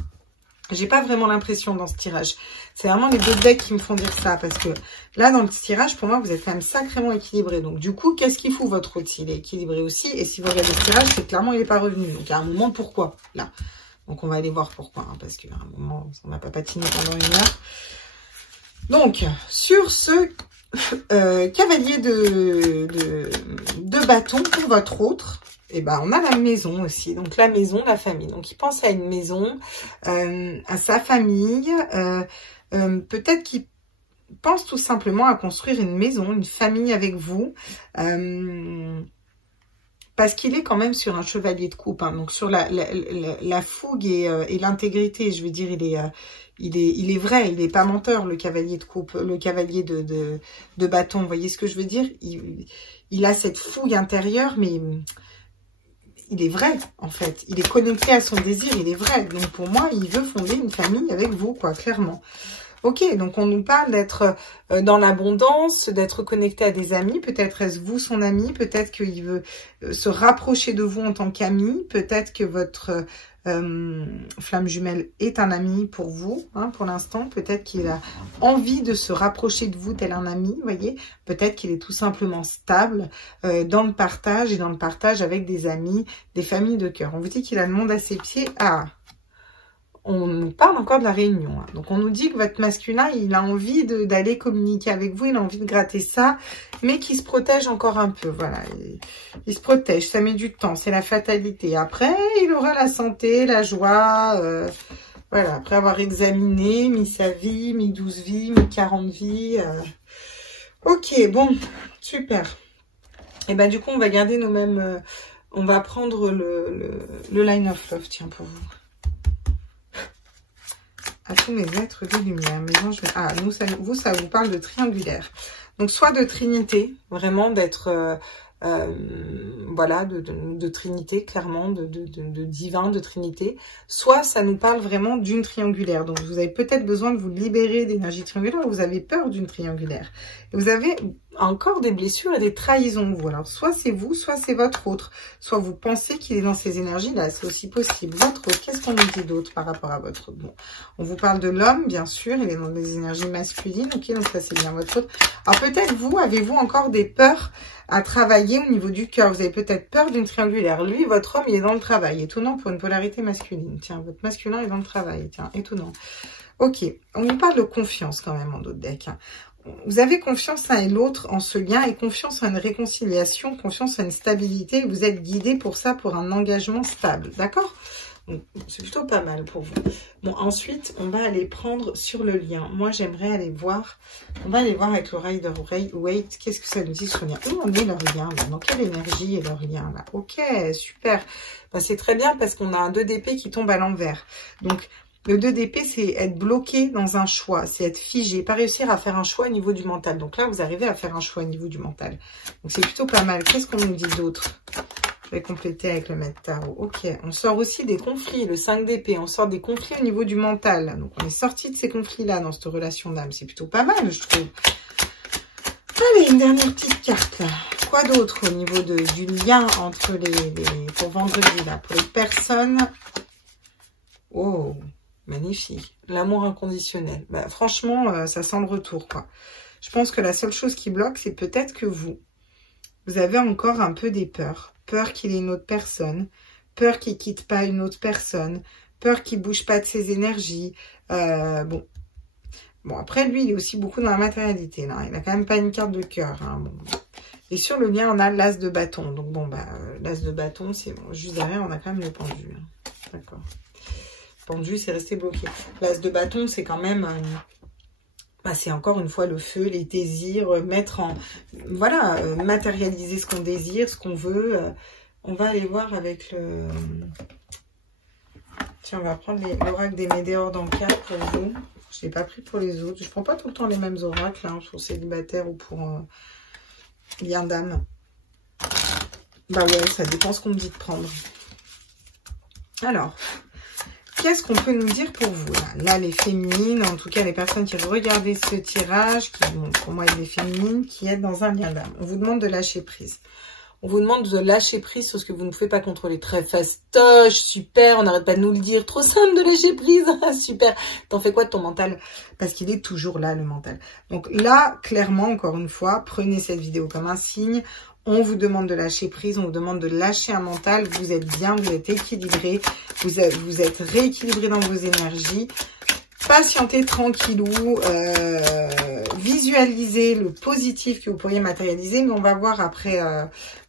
j'ai pas vraiment l'impression dans ce tirage. C'est vraiment les deux decks qui me font dire ça. Parce que là, dans le tirage, pour moi, vous êtes quand même sacrément équilibré. Donc, du coup, qu'est-ce qu'il fout votre hôte? Il est équilibré aussi. Et si vous regardez le tirage, c'est clairement, il n'est pas revenu. Donc, à un moment, pourquoi? Là. Donc, on va aller voir pourquoi. Hein, parce qu'à un moment, on n'a pas patiné pendant une heure. Donc, sur ce cavalier de bâton pour votre autre, et ben on a la maison aussi, donc la maison, la famille. Donc il pense à une maison, à sa famille, peut-être qu'il pense tout simplement à construire une maison, une famille avec vous, parce qu'il est quand même sur un chevalier de coupe, hein, donc sur la fougue et l'intégrité, je veux dire, il est vrai, il n'est pas menteur, le cavalier de coupe, le cavalier de bâton, vous voyez ce que je veux dire? Il a cette fougue intérieure, mais il est vrai, en fait. Il est connecté à son désir, il est vrai. Donc, pour moi, il veut fonder une famille avec vous, quoi, clairement. Ok, donc on nous parle d'être dans l'abondance, d'être connecté à des amis. Peut-être est-ce vous son ami, peut-être qu'il veut se rapprocher de vous en tant qu'ami. Peut-être que votre flamme jumelle est un ami pour vous, hein, pour l'instant. Peut-être qu'il a envie de se rapprocher de vous tel un ami, vous voyez. Peut-être qu'il est tout simplement stable dans le partage et dans le partage avec des amis, des familles de cœur. On vous dit qu'il a le monde à ses pieds. Ah, on nous parle encore de la réunion. Hein. Donc, on nous dit que votre masculin, il a envie d'aller communiquer avec vous, il a envie de gratter ça, mais qu'il se protège encore un peu. Voilà, il se protège, ça met du temps, c'est la fatalité. Après, il aura la santé, la joie, voilà, après avoir examiné, mis sa vie, mis 12 vies, mis 40 vies. Ok, bon, super. Et ben du coup, on va garder nos mêmes... on va prendre le line of love, tiens, pour vous. À tous mes êtres de lumière. Mais non, ah, nous, ça vous parle de triangulaire. Donc, soit de trinité, vraiment d'être, voilà, de trinité, clairement, de divin, de trinité. Soit ça nous parle vraiment d'une triangulaire. Donc, vous avez peut-être besoin de vous libérer d'énergie triangulaire ou vous avez peur d'une triangulaire. Et vous avez encore des blessures et des trahisons, vous. Alors, soit c'est vous, soit c'est votre autre. Soit vous pensez qu'il est dans ces énergies-là, c'est aussi possible. Votre autre, qu'est-ce qu'on nous dit d'autre par rapport à votre autre? Bon, on vous parle de l'homme, bien sûr, il est dans des énergies masculines, ok, donc ça c'est bien votre autre. Alors, peut-être vous, avez-vous encore des peurs à travailler au niveau du cœur? Vous avez peut-être peur d'une triangulaire. Lui, votre homme, il est dans le travail. Étonnant pour une polarité masculine. Tiens, votre masculin est dans le travail. Tiens, étonnant. Ok, on vous parle de confiance quand même en d'autres decks, hein. Vous avez confiance l'un et l'autre en ce lien et confiance en une réconciliation, confiance en une stabilité. Vous êtes guidé pour ça, pour un engagement stable. D'accord? C'est plutôt pas mal pour vous. Bon, ensuite, on va aller prendre sur le lien. Moi, j'aimerais aller voir. On va aller voir avec le Rider-Waite. Qu'est-ce que ça nous dit sur le lien? Où en est leur lien là? Dans quelle énergie est leur lien là? Ok, super. Ben, c'est très bien parce qu'on a un 2 d'épée qui tombe à l'envers. Donc, le 2 d'épée, c'est être bloqué dans un choix, c'est être figé, pas réussir à faire un choix au niveau du mental. Donc là, vous arrivez à faire un choix au niveau du mental. Donc c'est plutôt pas mal. Qu'est-ce qu'on nous dit d'autre? vais compléter avec le maître tarot. Ok, on sort aussi des conflits, le 5 d'épée. On sort des conflits au niveau du mental. Donc, on est sorti de ces conflits-là dans cette relation d'âme. C'est plutôt pas mal, je trouve. Allez, une dernière petite carte, là. Quoi d'autre au niveau du lien entre pour vendredi, là, pour les personnes? Oh, magnifique. L'amour inconditionnel. Bah, franchement, ça sent le retour, quoi. Je pense que la seule chose qui bloque, c'est peut-être que vous avez encore un peu des peurs. Peur qu'il ait une autre personne. Peur qu'il quitte pas une autre personne. Peur qu'il bouge pas de ses énergies. Bon, après, lui, il est aussi beaucoup dans la matérialité, là. Il a quand même pas une carte de cœur, hein. Bon. Et sur le lien, on a l'as de bâton. Donc, bon, bah, l'as de bâton, c'est bon. Juste derrière, on a quand même le pendu. Hein. D'accord. Le pendu, c'est resté bloqué. L'as de bâton, c'est quand même... bah, c'est encore une fois le feu, les désirs, mettre en... Voilà, matérialiser ce qu'on désire, ce qu'on veut. On va aller voir avec le... Tiens, on va prendre l'oracle des Médéors dans le cadre pour vous. Je ne l'ai pas pris pour les autres. Je ne prends pas tout le temps les mêmes oracles, hein, pour célibataire ou pour lien d'âme. Bah ouais, ça dépend ce qu'on me dit de prendre. Alors, qu'est-ce qu'on peut nous dire pour vous là, les féminines, en tout cas les personnes qui regardent ce tirage, qui vont pour moi être des féminines, qui êtes dans un lien d'âme. On vous demande de lâcher prise. On vous demande de lâcher prise sur ce que vous ne pouvez pas contrôler. Très fastoche, super, on n'arrête pas de nous le dire. Trop simple de lâcher prise, super. T'en fais quoi de ton mental? Parce qu'il est toujours là, le mental. Donc là, clairement, encore une fois, prenez cette vidéo comme un signe. On vous demande de lâcher prise, on vous demande de lâcher un mental. Vous êtes bien, vous êtes équilibré, vous êtes rééquilibré dans vos énergies. Patientez tranquillou, visualisez le positif que vous pourriez matérialiser, mais on va voir après,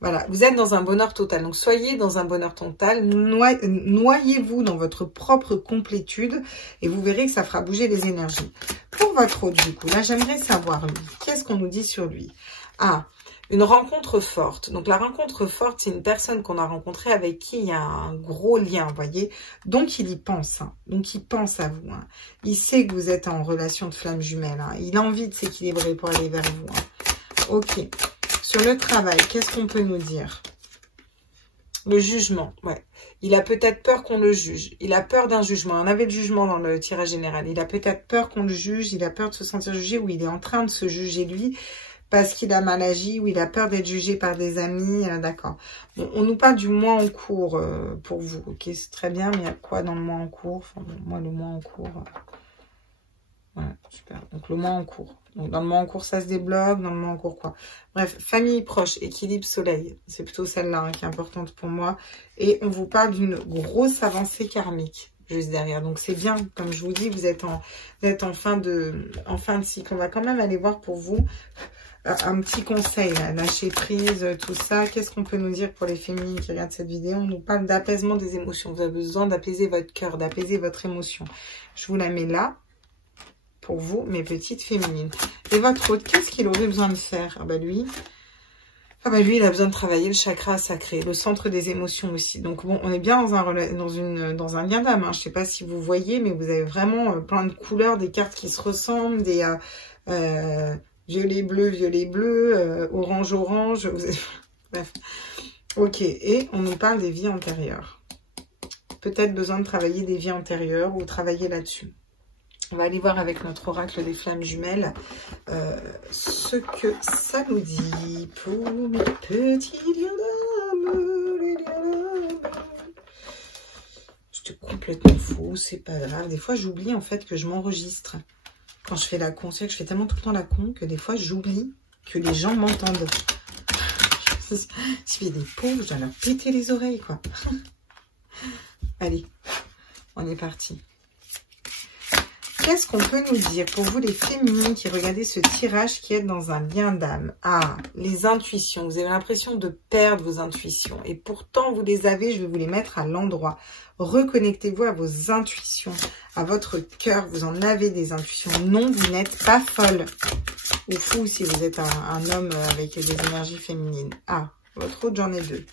voilà, vous êtes dans un bonheur total, donc soyez dans un bonheur total, noyez-vous dans votre propre complétude, et vous verrez que ça fera bouger les énergies. Pour votre autre, du coup, là, j'aimerais savoir, lui, qu'est-ce qu'on nous dit sur lui? Ah, une rencontre forte. Donc, la rencontre forte, c'est une personne qu'on a rencontrée avec qui il y a un gros lien, vous voyez. Donc, il y pense. Hein. Donc, il pense à vous. Hein. Il sait que vous êtes en relation de flamme jumelle. Hein. Il a envie de s'équilibrer pour aller vers vous. Hein. Ok. Sur le travail, qu'est-ce qu'on peut nous dire? Le jugement, ouais. Il a peut-être peur qu'on le juge. Il a peur d'un jugement. On avait le jugement dans le tirage général. Il a peut-être peur qu'on le juge. Il a peur de se sentir jugé ou il est en train de se juger lui. Parce qu'il a mal agi ou il a peur d'être jugé par des amis, d'accord. Bon, on nous parle du mois en cours pour vous, ok, c'est très bien, mais il y a quoi dans le mois en cours? Enfin, bon, moi, le mois en cours, ouais, super. Donc, le mois en cours. Donc, dans le mois en cours, ça se débloque, dans le mois en cours, quoi. Bref, famille proche, équilibre soleil, c'est plutôt celle-là hein, qui est importante pour moi. Et on vous parle d'une grosse avancée karmique. Juste derrière, donc c'est bien, comme je vous dis, vous êtes en fin de cycle. On va quand même aller voir pour vous un petit conseil, là, lâcher prise, tout ça. Qu'est-ce qu'on peut nous dire pour les féminines qui regardent cette vidéo? On nous parle d'apaisement des émotions. Vous avez besoin d'apaiser votre cœur, d'apaiser votre émotion. Je vous la mets là, pour vous, mes petites féminines. Et votre autre, qu'est-ce qu'il aurait besoin de faire? Ah bah lui, il a besoin de travailler le chakra sacré, le centre des émotions aussi. Donc bon, on est bien dans un lien d'âme. Hein. Je sais pas si vous voyez, mais vous avez vraiment plein de couleurs, des cartes qui se ressemblent, des... violet, bleu, orange, orange. Bref. Ok. Et on nous parle des vies antérieures. Peut-être besoin de travailler des vies antérieures ou travailler là-dessus. On va aller voir avec notre oracle des flammes jumelles ce que ça nous dit pour mes petits liens d'âme. J'étais complètement fou, c'est pas grave. Des fois, j'oublie en fait que je m'enregistre. Quand je fais la con, c'est que je fais tellement tout le temps la con que des fois, j'oublie que les gens m'entendent. S'il y a des pauvres, je dois leur péter les oreilles, quoi. Allez, on est parti. Qu'est-ce qu'on peut nous dire pour vous, les féminines qui regardez ce tirage qui est dans un lien d'âme? Ah, les intuitions. Vous avez l'impression de perdre vos intuitions. Et pourtant, vous les avez, je vais vous les mettre à l'endroit. Reconnectez-vous à vos intuitions, à votre cœur. Vous en avez des intuitions. Non, vous n'êtes pas folle ou fou si vous êtes un homme avec des énergies féminines. Ah, votre autre, j'en ai deux.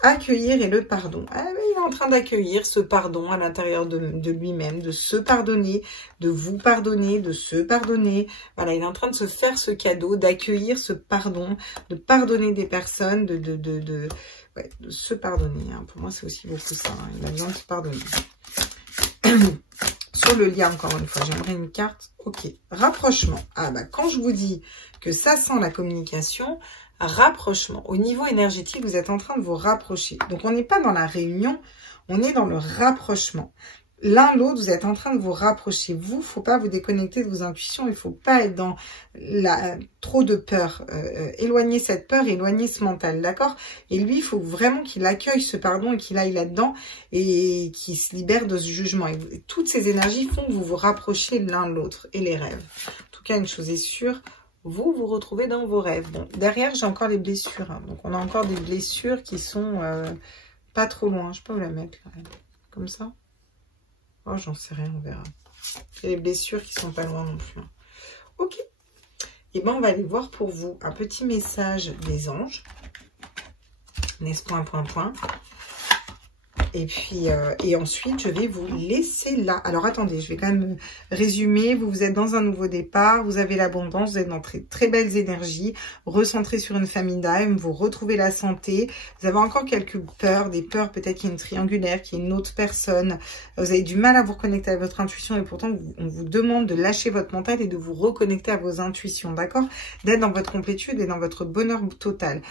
Accueillir et le pardon. Ah, il est en train d'accueillir ce pardon à l'intérieur de lui-même, de se pardonner, de vous pardonner, de se pardonner. Voilà, il est en train de se faire ce cadeau, d'accueillir ce pardon, de pardonner des personnes, de se pardonner. Hein. Pour moi, c'est aussi beaucoup ça. Hein. Il a besoin de se pardonner. Sur le lien, encore une fois, j'aimerais une carte. Ok, rapprochement. Ah bah, quand je vous dis que ça sent la communication, rapprochement. Au niveau énergétique, vous êtes en train de vous rapprocher. Donc, on n'est pas dans la réunion, on est dans le rapprochement. L'un l'autre, vous êtes en train de vous rapprocher. Vous, faut pas vous déconnecter de vos intuitions. Il faut pas être dans trop de peur. Éloignez cette peur, éloignez ce mental, d'accord? Et lui, il faut vraiment qu'il accueille ce pardon et qu'il aille là-dedans et qu'il se libère de ce jugement. Et toutes ces énergies font que vous vous rapprochez l'un de l'autre. Et les rêves. En tout cas, une chose est sûre, vous vous retrouvez dans vos rêves. Bon, derrière, j'ai encore les blessures. Hein. Donc, on a encore des blessures qui sont pas trop loin. Je peux vous la mettre là, comme ça. Oh, j'en sais rien, on verra. Il y a des blessures qui sont pas loin non plus. Hein. Ok. Et ben, on va aller voir pour vous un petit message des anges. N'est-ce point. Et puis, et ensuite, je vais vous laisser là. Alors, attendez, je vais quand même résumer. Vous êtes dans un nouveau départ, vous avez l'abondance, vous êtes dans très belles énergies, recentré sur une famille d'âme, vous retrouvez la santé. Vous avez encore quelques peurs, des peurs, peut-être qu'il y a une triangulaire, qu'il y a une autre personne. Vous avez du mal à vous reconnecter à votre intuition et pourtant, on vous demande de lâcher votre mental et de vous reconnecter à vos intuitions, d'accord? D'être dans votre complétude et dans votre bonheur total.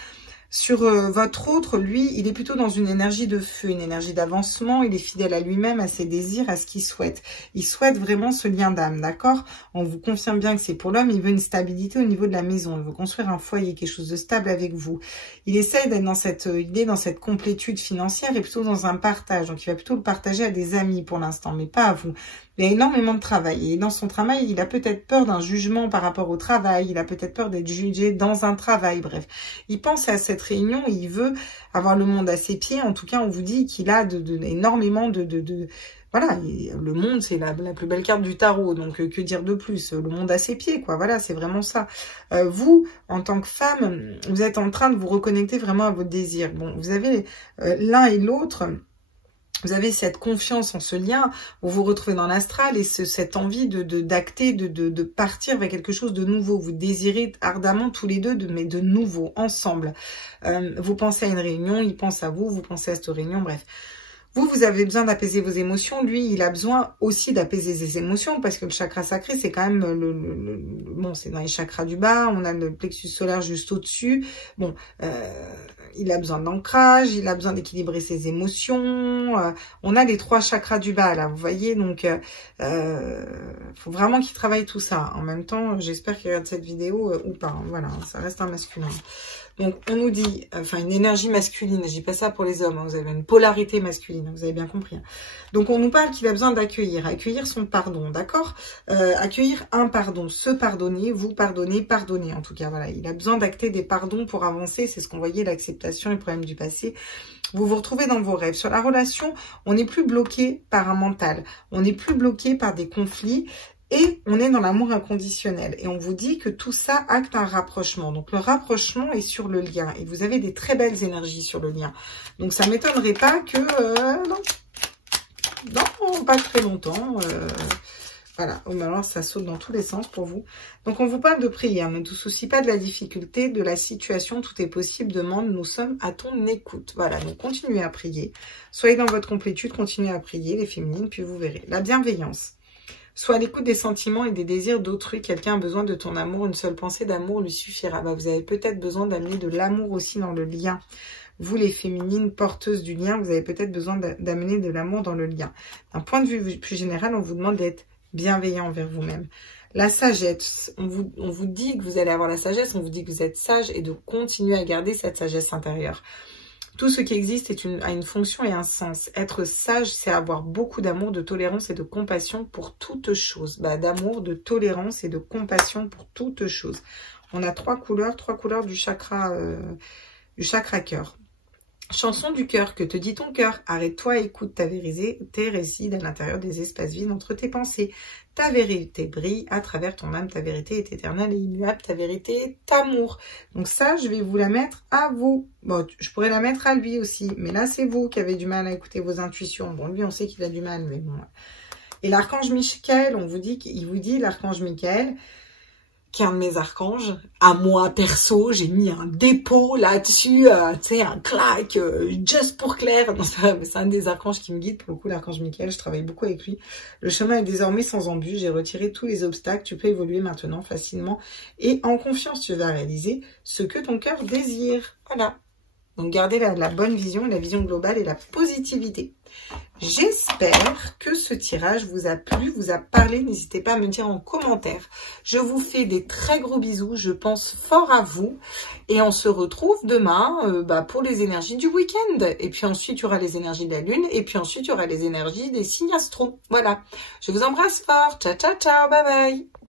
Sur votre autre, lui, il est plutôt dans une énergie de feu, une énergie d'avancement. Il est fidèle à lui-même, à ses désirs, à ce qu'il souhaite. Il souhaite vraiment ce lien d'âme, d'accord? On vous confirme bien que c'est pour l'homme. Il veut une stabilité au niveau de la maison. Il veut construire un foyer, quelque chose de stable avec vous. Il essaie d'être dans cette idée, dans cette complétude financière et plutôt dans un partage. Donc, il va plutôt le partager à des amis pour l'instant, mais pas à vous. Il a énormément de travail. Et dans son travail, il a peut-être peur d'un jugement par rapport au travail. Il a peut-être peur d'être jugé dans un travail. Bref, il pense à cette réunion et il veut avoir le monde à ses pieds. En tout cas, on vous dit qu'il a énormément de voilà, le monde, c'est la plus belle carte du tarot. Donc, que dire de plus? Le monde à ses pieds, quoi. Voilà, c'est vraiment ça. Vous, en tant que femme, vous êtes en train de vous reconnecter vraiment à votre désir. Bon, vous avez l'un et l'autre... Vous avez cette confiance en ce lien, vous vous retrouvez dans l'astral et cette envie d'acter, de partir vers quelque chose de nouveau. Vous désirez ardemment tous les deux, mais de nouveau, ensemble. Vous pensez à une réunion, il pense à vous, vous pensez à cette réunion, bref. Vous avez besoin d'apaiser vos émotions. Lui, il a besoin aussi d'apaiser ses émotions parce que le chakra sacré, c'est quand même bon, c'est dans les chakras du bas. On a le plexus solaire juste au-dessus. Bon, il a besoin d'ancrage, il a besoin d'équilibrer ses émotions. On a les 3 chakras du bas, là, vous voyez. Donc, faut vraiment qu'il travaille tout ça. En même temps, j'espère qu'il regarde cette vidéo ou pas. Hein, voilà, ça reste un masculin. Donc, on nous dit, enfin, une énergie masculine. Je dis pas ça pour les hommes. Hein, vous avez une polarité masculine. Vous avez bien compris. Hein. Donc, on nous parle qu'il a besoin d'accueillir. Accueillir son pardon, d'accord? Accueillir un pardon. Se pardonner, vous pardonner, pardonner. En tout cas, voilà. Il a besoin d'acter des pardons pour avancer. C'est ce qu'on voyait, l'acceptation et le problème du passé. Vous vous retrouvez dans vos rêves. Sur la relation, on n'est plus bloqué par un mental. On n'est plus bloqué par des conflits. Et on est dans l'amour inconditionnel. Et on vous dit que tout ça acte un rapprochement. Donc, le rapprochement est sur le lien. Et vous avez des très belles énergies sur le lien. Donc, ça ne m'étonnerait pas que... non, pas très longtemps. Voilà. Alors, ça saute dans tous les sens pour vous. Donc, on vous parle de prière. Ne vous soucie pas de la difficulté, de la situation. Tout est possible. Demande, nous sommes à ton écoute. Voilà. Donc, continuez à prier. Soyez dans votre complétude. Continuez à prier, les féminines. Puis, vous verrez. La bienveillance. Sois à l'écoute des sentiments et des désirs d'autrui. Quelqu'un a besoin de ton amour. Une seule pensée d'amour lui suffira. Bah, vous avez peut-être besoin d'amener de l'amour aussi dans le lien. Vous, les féminines porteuses du lien, vous avez peut-être besoin d'amener de l'amour dans le lien. D'un point de vue plus général, on vous demande d'être bienveillant envers vous-même. La sagesse, on vous dit que vous allez avoir la sagesse, on vous dit que vous êtes sage et de continuer à garder cette sagesse intérieure. Tout ce qui existe a une fonction et un sens. Être sage, c'est avoir beaucoup d'amour, de tolérance et de compassion pour toute chose. Bah, d'amour, de tolérance et de compassion pour toute chose. On a 3 couleurs du chakra cœur. Chanson du cœur, que te dit ton cœur? Arrête-toi, écoute ta vérité réside à l'intérieur des espaces vides entre tes pensées. Ta vérité brille à travers ton âme, ta vérité est éternelle et immuable, ta vérité est amour. Donc ça, je vais vous la mettre à vous. Bon, je pourrais la mettre à lui aussi, mais là, c'est vous qui avez du mal à écouter vos intuitions. Bon, lui, on sait qu'il a du mal, mais bon. Et l'archange Michael, on vous dit qu'il vous dit, l'archange Michael, qui est un de mes archanges, à moi perso, j'ai mis un dépôt là-dessus, tu sais, un claque, juste pour Claire. C'est un des archanges qui me guide, pour le coup, l'archange Michael, je travaille beaucoup avec lui. Le chemin est désormais sans embûche, j'ai retiré tous les obstacles, tu peux évoluer maintenant facilement et en confiance, tu vas réaliser ce que ton cœur désire. Voilà. Donc, gardez la bonne vision, la vision globale et la positivité. J'espère que ce tirage vous a plu, vous a parlé. N'hésitez pas à me dire en commentaire. Je vous fais des très gros bisous. Je pense fort à vous. Et on se retrouve demain pour les énergies du week-end. Et puis ensuite, il y aura les énergies de la lune. Et puis ensuite, il y aura les énergies des signes astro. Voilà. Je vous embrasse fort. Ciao, ciao, ciao. Bye, bye.